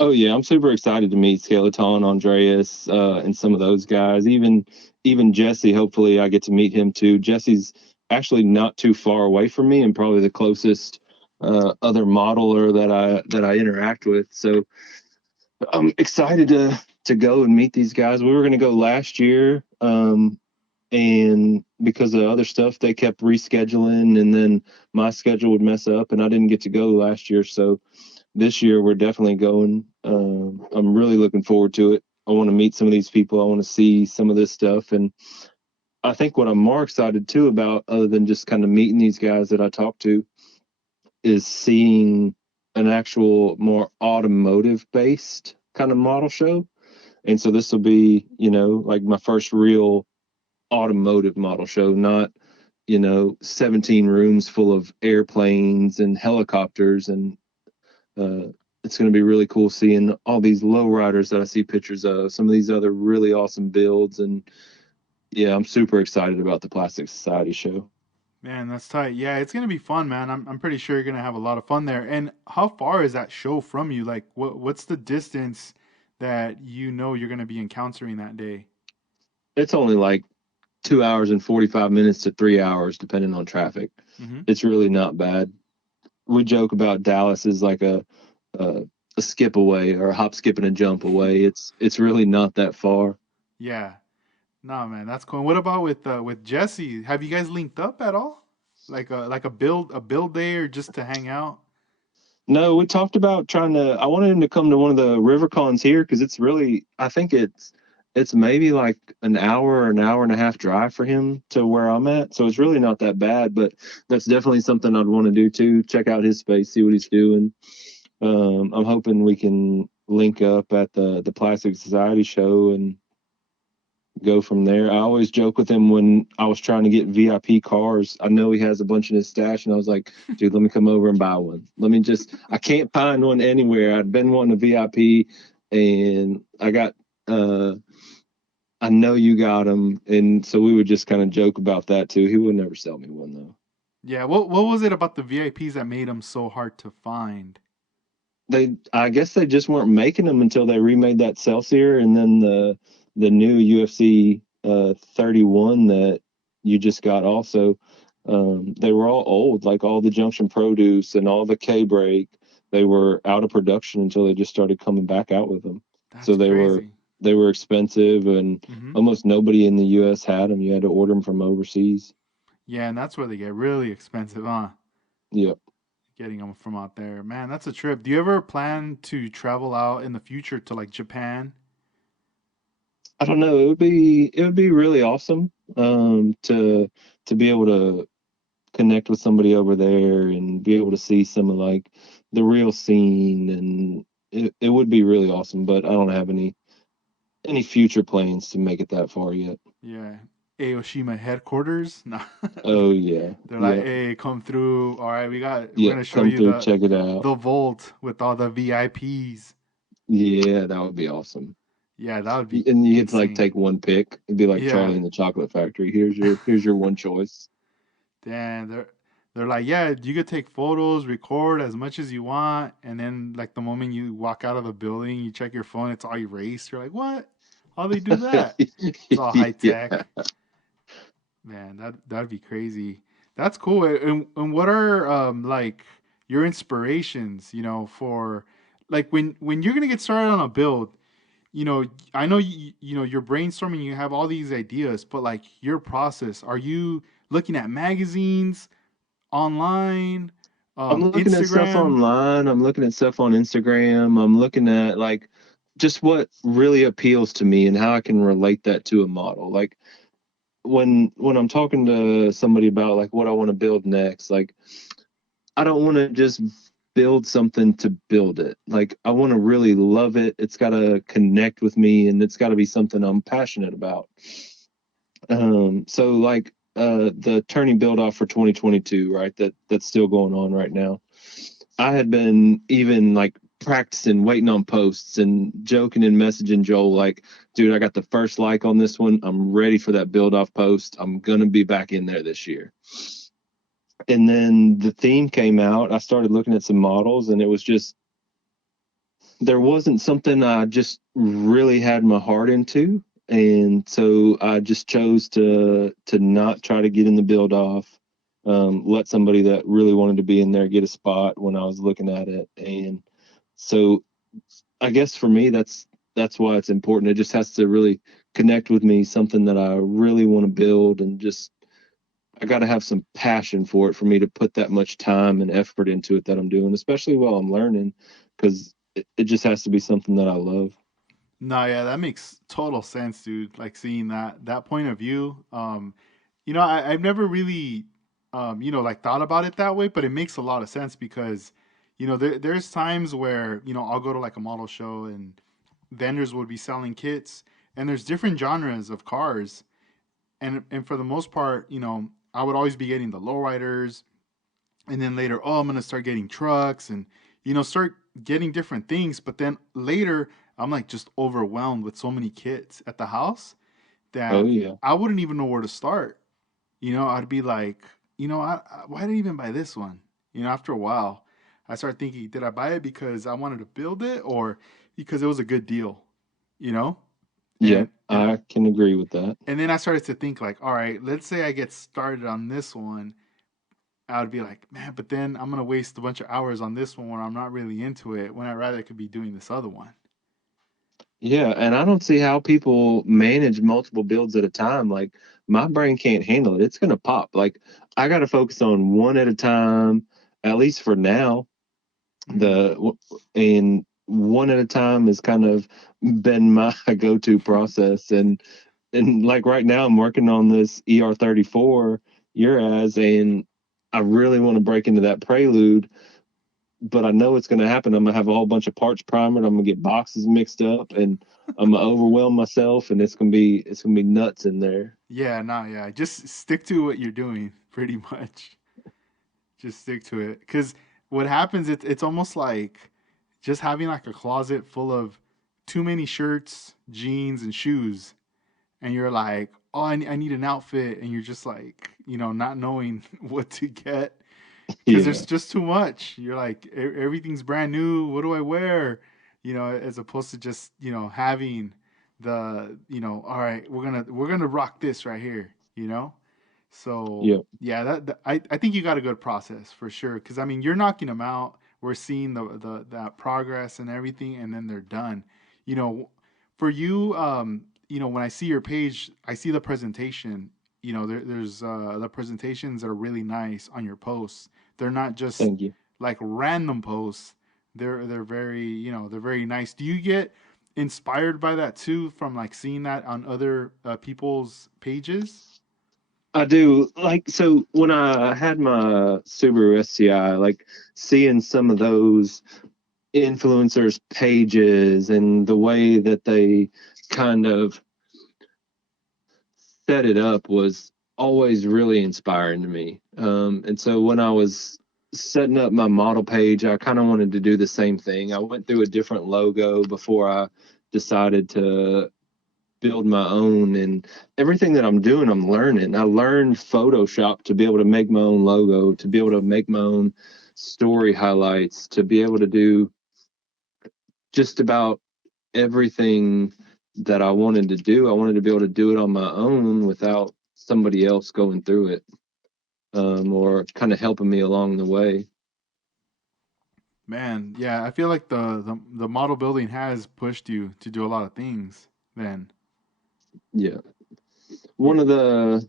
Oh yeah, I'm super excited to meet Skeleton, Andreas, and some of those guys. Even Jesse. Hopefully, I get to meet him too. Jesse's actually not too far away from me, and probably the closest other modeler that I interact with. So I'm excited to go and meet these guys. We were going to go last year, and because of other stuff, they kept rescheduling, and then my schedule would mess up, and I didn't get to go last year. So this year we're definitely going. I'm really looking forward to it. I want to meet some of these people. I want to see some of this stuff, and I think what I'm more excited too about, other than just kind of meeting these guys that I talk to, is seeing an actual more automotive based kind of model show. And so this will be, like my first real automotive model show, not 17 rooms full of airplanes and helicopters. And it's going to be really cool seeing all these lowriders that I see pictures of, some of these other really awesome builds. And yeah, I'm super excited about the Plastic Society show. Man, that's tight. Yeah, it's gonna be fun, man. I'm pretty sure you're gonna have a lot of fun there. And how far is that show from you? Like, what's the distance that you know you're gonna be encountering that day? It's only like 2 hours and 45 minutes to 3 hours, depending on traffic. Hmm. It's really not bad. We joke about Dallas is like a, a skip away or a hop, skip, and a jump away. It's really not that far. Yeah. No, man, that's cool. What about with Jesse? Have you guys linked up at all? like a build day or just to hang out? No, we talked about trying to. I wanted him to come to one of the river cons here because it's really. I think it's maybe like an hour and a half drive for him to where I'm at. So it's really not that bad. But that's definitely something I'd want to do too. Check out his space, see what he's doing. I'm hoping we can link up at the Plastic Society show and go from there. I always joke with him when I was trying to get VIP cars. I know he has a bunch in his stash, and I was like, dude, let me come over and buy one. I can't find one anywhere. I'd been wanting a VIP, and uh, I know you got them. And so we would just kind of joke about that too. He would never sell me one though. Yeah, what was it about the VIPs that made them so hard to find? I guess they just weren't making them until they remade that Celsior, and then the new UFC 31 that you just got also. They were all old, like all the Junction Produce and all the K Brake. They were out of production until they just started coming back out with them. So That's crazy. they were expensive, and Hmm. almost nobody in the U.S. had them. You had to order them from overseas. Yeah, and that's where they get really expensive, huh? Yeah. Getting them from out there. Man, that's a trip. Do you ever plan to travel out in the future to like Japan? I don't know. It would be really awesome to be able to connect with somebody over there and be able to see some of like the real scene, and it would be really awesome. But I don't have any future plans to make it that far yet. Yeah. Aoshima headquarters? No. Oh yeah, They're like, yeah, hey, come through. All right, we're yeah. gonna show Come you through, check it out. the vault with all the VIPs. Yeah, that would be awesome. Yeah, that would be And you get to like insane. take one pick. It'd be like Yeah. Charlie in the Chocolate Factory. Here's your one choice. Damn, they're like, yeah, you could take photos, record as much as you want, and then like the moment you walk out of the building, you check your phone, it's all erased. You're like, what? How they do that? It's all high Yeah. tech. Man, that'd be crazy. That's cool. And what are like your inspirations, for like when you're gonna get started on a build, I know you're brainstorming, you have all these ideas, but like your process, are you looking at magazines, online, I'm looking at stuff Instagram? online. I'm looking at stuff on Instagram. I'm looking at like just what really appeals to me and how I can relate that to a model. Like when I'm talking to somebody about like what I want to build next, like I don't want to just build something to build it. Like I want to really love it. It's got to connect with me, and it's got to be something I'm passionate about. So like the turning build off for 2022, right? That's still going on right now. I had been even like practicing, waiting on posts and joking and messaging Joel like, dude, I got the first like on this one. I'm ready for that build off post. I'm gonna be back in there this year. And then the theme came out. I started looking at some models, and it was just there wasn't something I just really had my heart into. And so I just chose to not try to get in the build off. Let somebody that really wanted to be in there get a spot when I was looking at it. And so I guess for me that's why it's important. It just has to really connect with me, something that I really want to build, and just I got to have some passion for me to put that much time and effort into it that I'm doing, especially while I'm learning, because it just has to be something that I love. No, yeah, that makes total sense, dude. Like seeing that point of view. I've never really like thought about it that way, but it makes a lot of sense because, there's times where, I'll go to like a model show and vendors would be selling kits and there's different genres of cars. And for the most part, I would always be getting the lowriders, and then later, oh, I'm gonna start getting trucks and start getting different things. But then later, I'm like just overwhelmed with so many kits at the house Oh that yeah. I wouldn't even know where to start. I'd be like, why did I even buy this one? After a while, I started thinking, did I buy it because I wanted to build it or because it was a good deal? You know, Yeah, and I can agree with that. and then I started to think like, all right, let's say I get started on this one. I would be like, man, but then I'm gonna waste a bunch of hours on this one when I'm not really into it. When I rather could be doing this other one. Yeah, and I don't see how people manage multiple builds at a time. Like my brain can't handle it. It's gonna pop. Like I got to focus on one at a time, at least for now. Hmm. And one at a time has kind of been my go-to process. And like right now, I'm working on this ER34 and I really want to break into that Prelude, but I know it's going to happen. I'm going to have a whole bunch of parts primered. I'm going to get boxes mixed up, and I'm going to overwhelm myself, and it's going to be nuts in there. Yeah, no, yeah. Just stick to what you're doing, pretty much. Just stick to it. Because what happens, it's almost like just having like a closet full of too many shirts, jeans, and shoes. And you're like, oh, I need an outfit. And you're just like, not knowing what to get because there's Yeah. just too much. You're like, everything's brand new. What do I wear? As opposed to just, having all right, we're gonna rock this right here. So Yeah. yeah, I think you got a good process for sure. Because I mean, you're knocking them out. We're seeing the that progress and everything, and then they're done. You know, for you, when I see your page, I see the presentation. There's the presentations that are really nice on your posts. They're not just Thank you. like random posts. They're very they're very nice. Do you get inspired by that too from like seeing that on other people's pages? I do. Like, so when I had my Subaru STI, like seeing some of those influencers' pages and the way that they kind of set it up was always really inspiring to me. And so when I was setting up my model page, I kind of wanted to do the same thing. I went through a different logo before I decided to build my own, and everything that I'm doing, I'm learning. I learned Photoshop to be able to make my own logo, to be able to make my own story highlights, to be able to do just about everything that I wanted to do. I wanted to be able to do it on my own without somebody else going through it, or kind of helping me along the way. Man, yeah, I feel like the model building has pushed you to do a lot of things then. Yeah. Yeah. One of the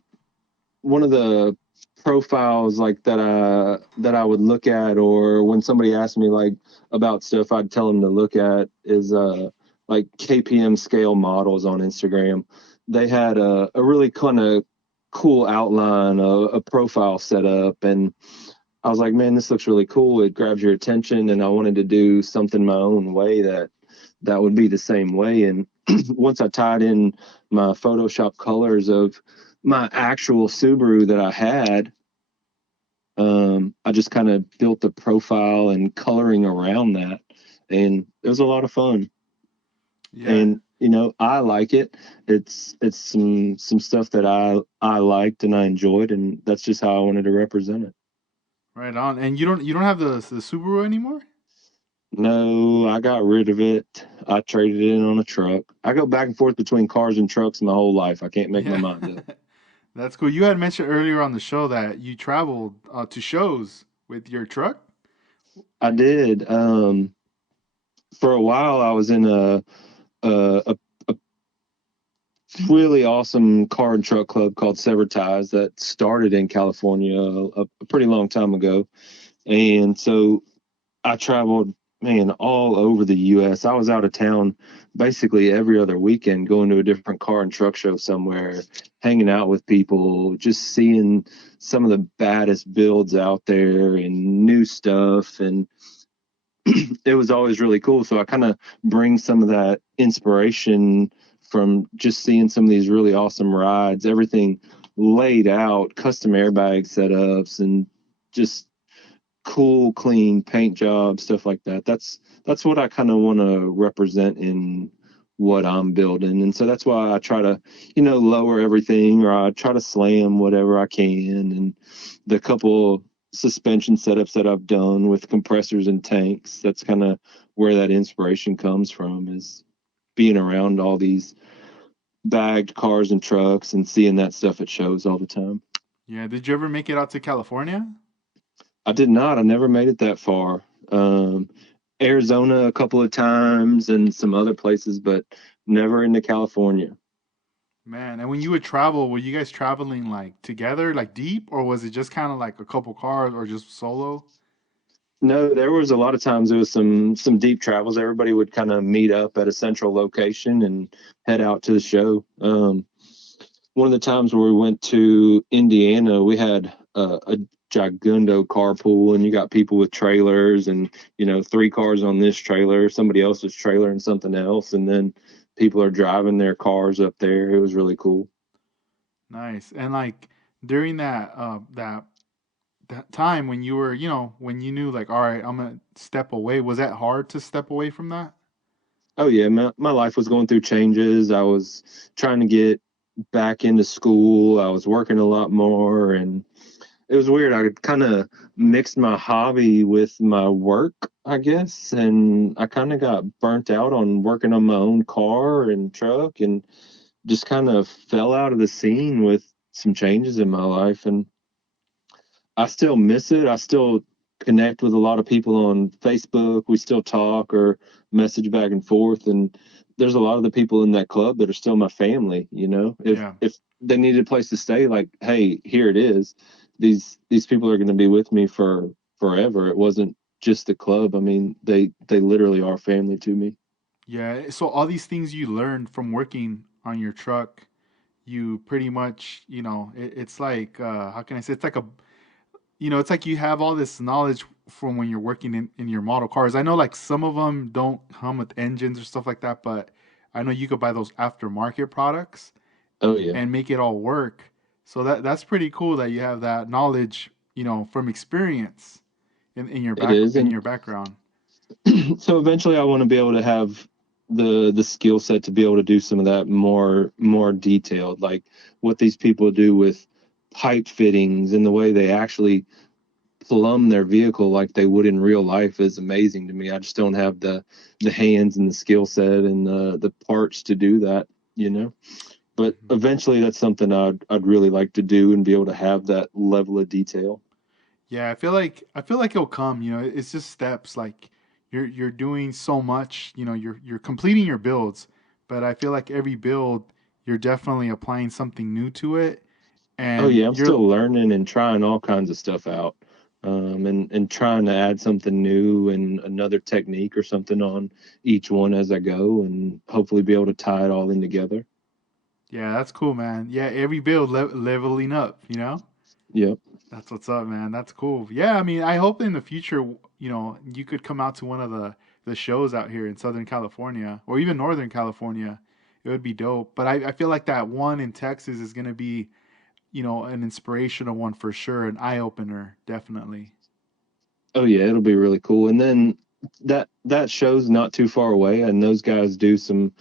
one of the profiles like that I would look at, or when somebody asked me like about stuff I'd tell them to look at, is like KPM scale models on Instagram. They had a really kind of cool outline, a profile set up, and I was like, man, this looks really cool. It grabs your attention, and I wanted to do something my own way that would be the same way. And once I tied in my Photoshop colors of my actual Subaru that I had, I just kind of built the profile and coloring around that, and it was a lot of fun. Yeah. And I like it. It's some stuff that I liked and I enjoyed, and that's just how I wanted to represent it. Right on. And you don't have the Subaru anymore? No, I got rid of it. I traded it in on a truck. I go back and forth between cars and trucks my whole life. I can't make my Yeah. mind up. That's cool. You had mentioned earlier on the show that you traveled to shows with your truck. I did. For a while, I was in a really awesome car and truck club called Sever Ties that started in California a pretty long time ago. And so I traveled, man, all over the U.S. I was out of town basically every other weekend, going to a different car and truck show somewhere, hanging out with people, just seeing some of the baddest builds out there and new stuff. And it was always really cool. So I kind of bring some of that inspiration from just seeing some of these really awesome rides, everything laid out, custom airbag setups, and just cool, clean paint job, stuff like that. That's what I kind of want to represent in what I'm building. And so that's why I try to, lower everything, or I try to slam whatever I can. And the couple suspension setups that I've done with compressors and tanks, that's kind of where that inspiration comes from, is being around all these bagged cars and trucks and seeing that stuff at shows all the time. Yeah. Did you ever make it out to California? I did not. I never made it that far. Arizona a couple of times and some other places, but never into California. Man, and when you would travel, were you guys traveling like together, like deep, or was it just kind of like a couple cars or just solo? No, there was a lot of times there was some deep travels. Everybody would kind of meet up at a central location and head out to the show. One of the times where we went to Indiana, we had a gigundo carpool, and you got people with trailers, and three cars on this trailer, somebody else's trailer, and something else, and then people are driving their cars up there. It was really cool. Nice. And like during that time when you were, when you knew like, all right, I'm gonna step away, was that hard to step away from that? Oh yeah, my life was going through changes. I was trying to get back into school. I was working a lot more, and it was weird. I kind of mixed my hobby with my work, I guess, and I kind of got burnt out on working on my own car and truck, and just kind of fell out of the scene with some changes in my life. And I still miss it. I still connect with a lot of people on Facebook. We still talk or message back and forth. And there's a lot of the people in that club that are still my family. Yeah. If they needed a place to stay, like, hey, here it is. These people are going to be with me for forever. It wasn't just the club. I mean, they literally are family to me. Yeah. So all these things you learned from working on your truck, you pretty much, it's like how can I say, it's like it's like you have all this knowledge from when you're working in your model cars. I know like some of them don't come with engines or stuff like that, but I know you could buy those aftermarket products Oh yeah, and make it all work. So that's pretty cool that you have that knowledge, from experience in your it is. in And your background. so eventually I want to be able to have the skill set to be able to do some of that more detailed, like what these people do with pipe fittings and the way they actually plumb their vehicle like they would in real life is amazing to me. I just don't have the hands and the skill set and the parts to do that, you know. But Mhm. eventually that's something I'd really like to do and be able to have that level of detail. Yeah, I feel like it'll come. It's just steps. Like you're doing so much. You're completing your builds, but I feel like every build you're definitely applying something new to it, Oh and yeah, I'm you're still learning and trying all kinds of stuff out, and trying to add something new and another technique or something on each one as I go, and hopefully be able to tie it all in together. yeah, that's cool, man. Yeah, every build leveling up. Yep. That's what's up, man. That's cool. Yeah, I mean, I hope in the future, you could come out to one of the shows out here in Southern California or even Northern California. It would be dope. But I feel like that one in Texas is gonna be, an inspirational one for sure, an eye opener, definitely. Oh yeah, it'll be really cool. And then that show's not too far away, and those guys do some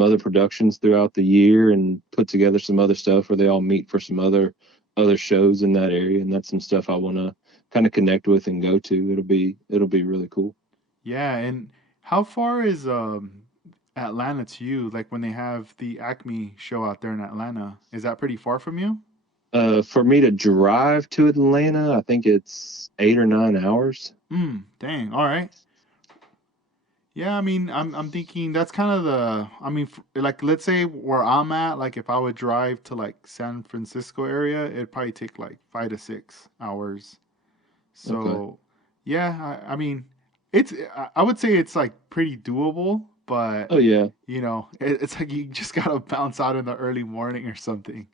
other productions throughout the year and put together some other stuff where they all meet for some other shows in that area, and that's some stuff I want to kind of connect with and go to. It'll be really cool. Yeah, and how far is Atlanta to you? Like when they have the Acme show out there in Atlanta, is that pretty far from you? For me to drive to Atlanta, I think it's 8 or 9 hours. Dang. All right. Yeah, I mean, I'm thinking that's kind of I mean, like let's say where I'm at, like if I would drive to like San Francisco area, it'd probably take like 5 to 6 hours. Okay. So, yeah, I mean, I would say it's like pretty doable, but Oh yeah. it's like you just gotta bounce out in the early morning or something,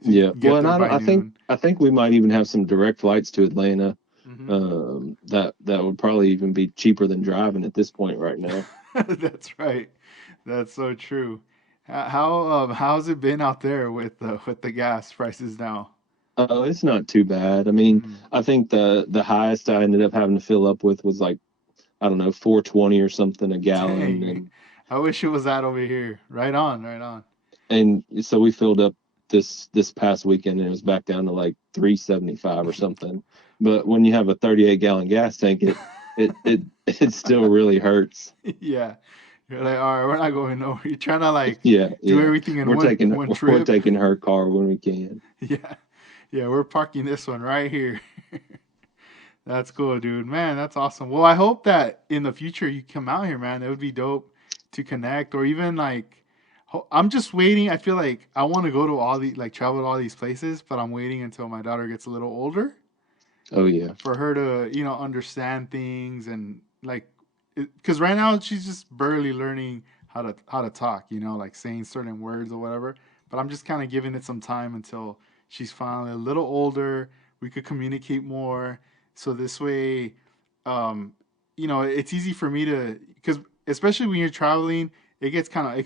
so you Yeah. can Well, get and there I don't, by I think noon. I think we might even have some direct flights to Atlanta. Hmm. That would probably even be cheaper than driving at this point right now. That's right. That's so true. How's it been out there with the gas prices now? Oh, it's not too bad. I mean, Mm. I think the highest I ended up having to fill up with was like, I don't know, 420 or something a gallon, Dang, I wish it was that over here. Right on, right on. and so we filled up this past weekend, and it was back down to like 375 or something. But when you have a 38-gallon gas tank, it still really hurts. Yeah, you're like, all right, we're not going nowhere. You're trying to like Yeah, do yeah. everything in We're one taking one we're trip. taking her car when we can. Yeah, yeah, we're parking this one right here. That's cool, dude. Man, that's awesome. Well, I hope that in the future you come out here, man. It would be dope to connect, or even like, I'm just waiting. I feel like I want to go to all the like travel to all these places, but I'm waiting until my daughter gets a little older Oh yeah. for her to, understand things and like, because right now she's just barely learning how to talk, like saying certain words or whatever. But I'm just kind of giving it some time until she's finally a little older. We could communicate more, so this way, um, it's easy for me to, because especially when you're traveling, it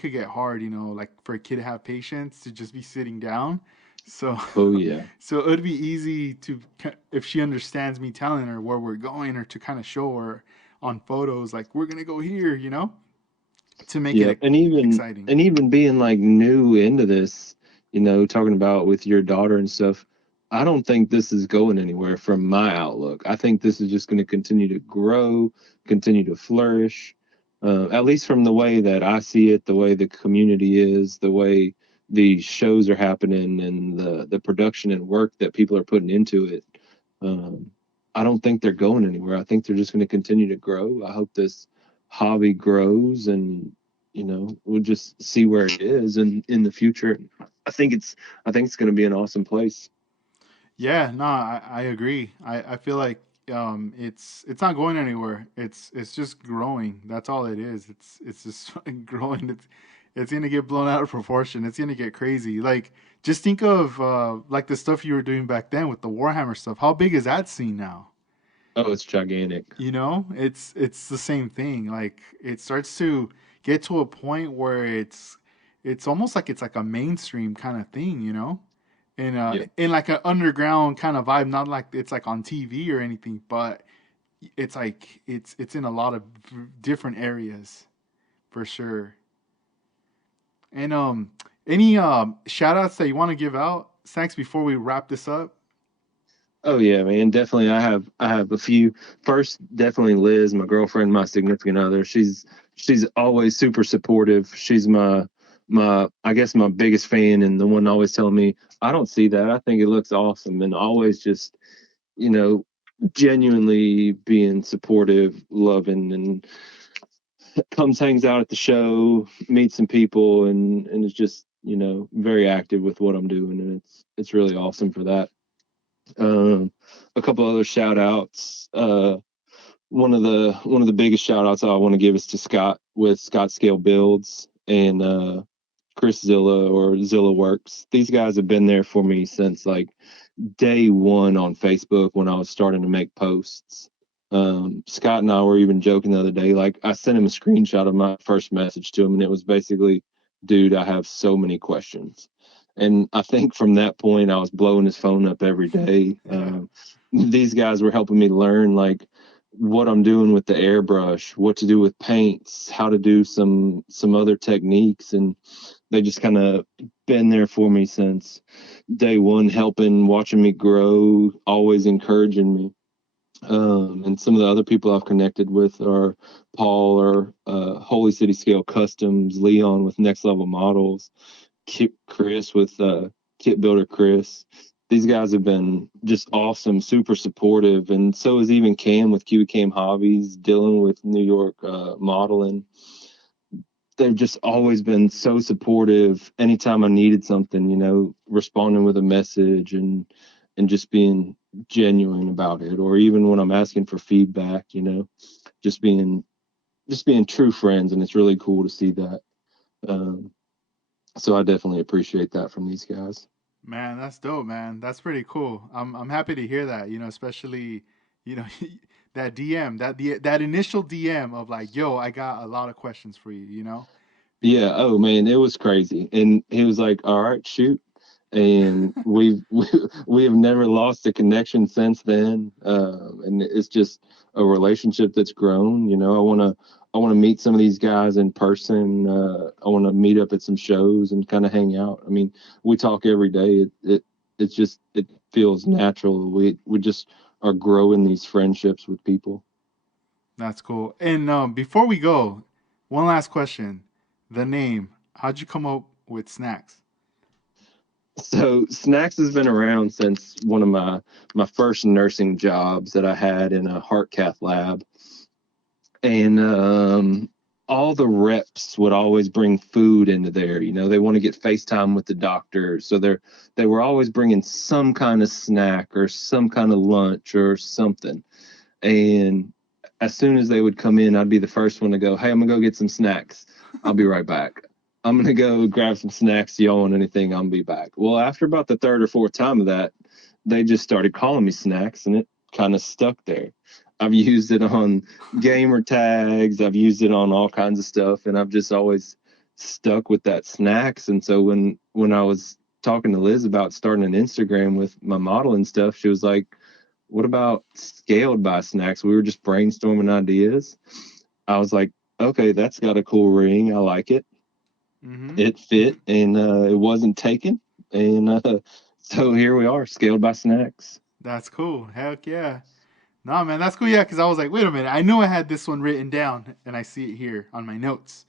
could get hard, like for a kid to have patience to just be sitting down. So Oh yeah. so it would be easy to, if she understands me telling her where we're going, or to kind of show her on photos like we're gonna go here, to make Yeah, it and even exciting. and even being like new into this, talking about with your daughter and stuff, I don't think this is going anywhere from my outlook. I think this is just going to continue to grow, continue to flourish. At least from the way that I see it, the way the community is, the way the shows are happening, and the production and work that people are putting into it. Um, I don't think they're going anywhere. I think they're just going to continue to grow. I hope this hobby grows, and we'll just see where it is in the future. I think it's I think it's going to be an awesome place. Yeah, no, I agree. I feel like it's not going anywhere. It's just growing. That's all it is. It's just growing. It's gonna get blown out of proportion. It's gonna get crazy. Like, just think of like the stuff you were doing back then with the Warhammer stuff. How big is that scene now? Oh, it's gigantic. It's the same thing. Like, it starts to get to a point where it's almost like it's like a mainstream kind of thing, Yeah, in like an underground kind of vibe, not like it's like on TV or anything, but it's like it's in a lot of different areas for sure. And any shout outs that you want to give out, Snacks, before we wrap this up? oh yeah, man, definitely. I have a few. First, definitely Liz, my girlfriend, my significant other. She's always super supportive. She's my I guess my biggest fan, and the one always telling me I don't see that. I think it looks awesome, and always just you know genuinely being supportive, loving, and comes hangs out at the show, meets some people, and is just very active with what I'm doing, and it's really awesome for that. Um, a couple other shout outs. One of the biggest shout outs I want to give is to Scott with Scott Scale Builds and Chris Zilla or Zilla Works. These guys have been there for me since like day one on Facebook when I was starting to make posts. Scott and I were even joking the other day. Like I sent him a screenshot of my first message to him, and it was basically, "Dude, I have so many questions." And I think from that point, I was blowing his phone up every day. Yeah. These guys were helping me learn like what I'm doing with the airbrush, what to do with paints, how to do some other techniques, and they just kind of been there for me since day one, helping, watching me grow, always encouraging me. And some of the other people I've connected with are Paul or Holy City Scale Customs, Leon with Next Level Models, Chris with Kit Builder Chris. These guys have been just awesome, super supportive, and so is even Cam with Cam Hobbies, Dylan with New York Modeling. They've just always been so supportive. Anytime I needed something, responding with a message and just being genuine about it, or even when I'm asking for feedback, just being just being true friends, and it's really cool to see that. Um, so I definitely appreciate that from these guys. Man, that's dope, man. That's pretty cool. I'm happy to hear that, especially, you know, that DM, that initial DM of like, "Yo, I got a lot of questions for you," Because Yeah. Oh man, it was crazy. And he was like, "All right, shoot." And we have never lost a connection since then. And it's just a relationship that's grown. I want to meet some of these guys in person. I want to meet up at some shows and kind of hang out. I mean, we talk every day. It's just it feels natural. We just are growing these friendships with people. that's cool. And before we go, one last question. The name, how'd you come up with Snacks? So Snax has been around since one of my first nursing jobs that I had in a heart cath lab, and all the reps would always bring food into there. You know, they want to get FaceTime with the doctor, so they were always bringing some kind of snack or some kind of lunch or something. And as soon as they would come in, I'd be the first one to go, "Hey, I'm gonna go get some snacks. I'll be right back. I'm gonna go grab some snacks. Y'all want anything? I'll be back." Well, after about the third or fourth time of that, they just started calling me Snacks, and it kind of stuck there. I've used it on gamer tags. I've used it on all kinds of stuff, and I've just always stuck with that Snacks. And so when I was talking to Liz about starting an Instagram with my model and stuff, she was like, "What about Scaled by Snacks?" We were just brainstorming ideas. I was like, "Okay, that's got a cool ring. I like it. Mm-hmm. It fit, and it wasn't taken." And so here we are, Scaled by Snacks. That's cool. Heck yeah. No, man, that's cool. Yeah, because I was like, wait a minute, I know I had this one written down, and I see it here on my notes.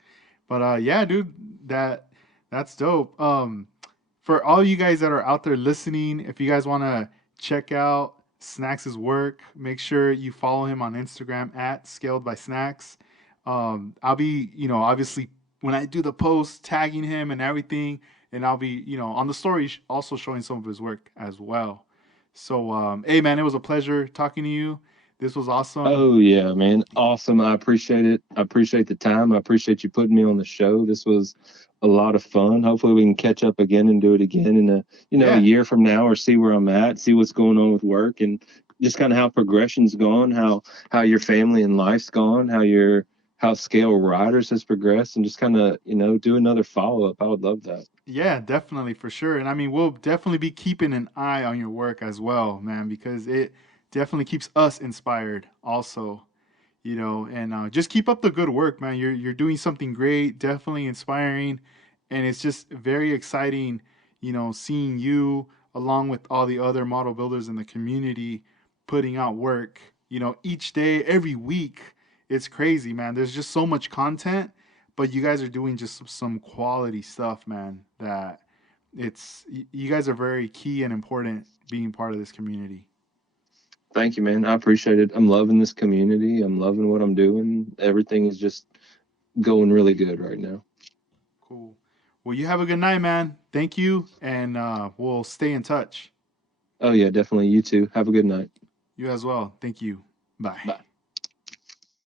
But yeah, dude, that's dope. For all you guys that are out there listening, if you guys want to check out Snax's work, make sure you follow him on Instagram at Scaled by Snacks. I'll be, obviously when I do the post, tagging him and everything, and I'll be, on the story also showing some of his work as well. So, hey, man, it was a pleasure talking to you. This was awesome. Oh yeah, man. Awesome. I appreciate it. I appreciate the time. I appreciate you putting me on the show. This was a lot of fun. Hopefully we can catch up again and do it again in a Yeah, year from now, or see where I'm at, see what's going on with work, and just kind of how progression's gone, how your family and life's gone, how Scale Riders has progressed, and just kind of, do another follow up. I would love that. yeah, definitely for sure. And I mean, we'll definitely be keeping an eye on your work as well, man, because it definitely keeps us inspired also, and just keep up the good work, man. You're doing something great, definitely inspiring, and it's just very exciting, seeing you along with all the other model builders in the community putting out work, each day, every week. It's crazy, man. There's just so much content, but you guys are doing just some quality stuff, man. That you guys are very key and important being part of this community. Thank you, man. I appreciate it. I'm loving this community. I'm loving what I'm doing. Everything is just going really good right now. Cool. Well, you have a good night, man. Thank you, and we'll stay in touch. Oh yeah, definitely. You too. Have a good night. You as well. Thank you. Bye. Bye.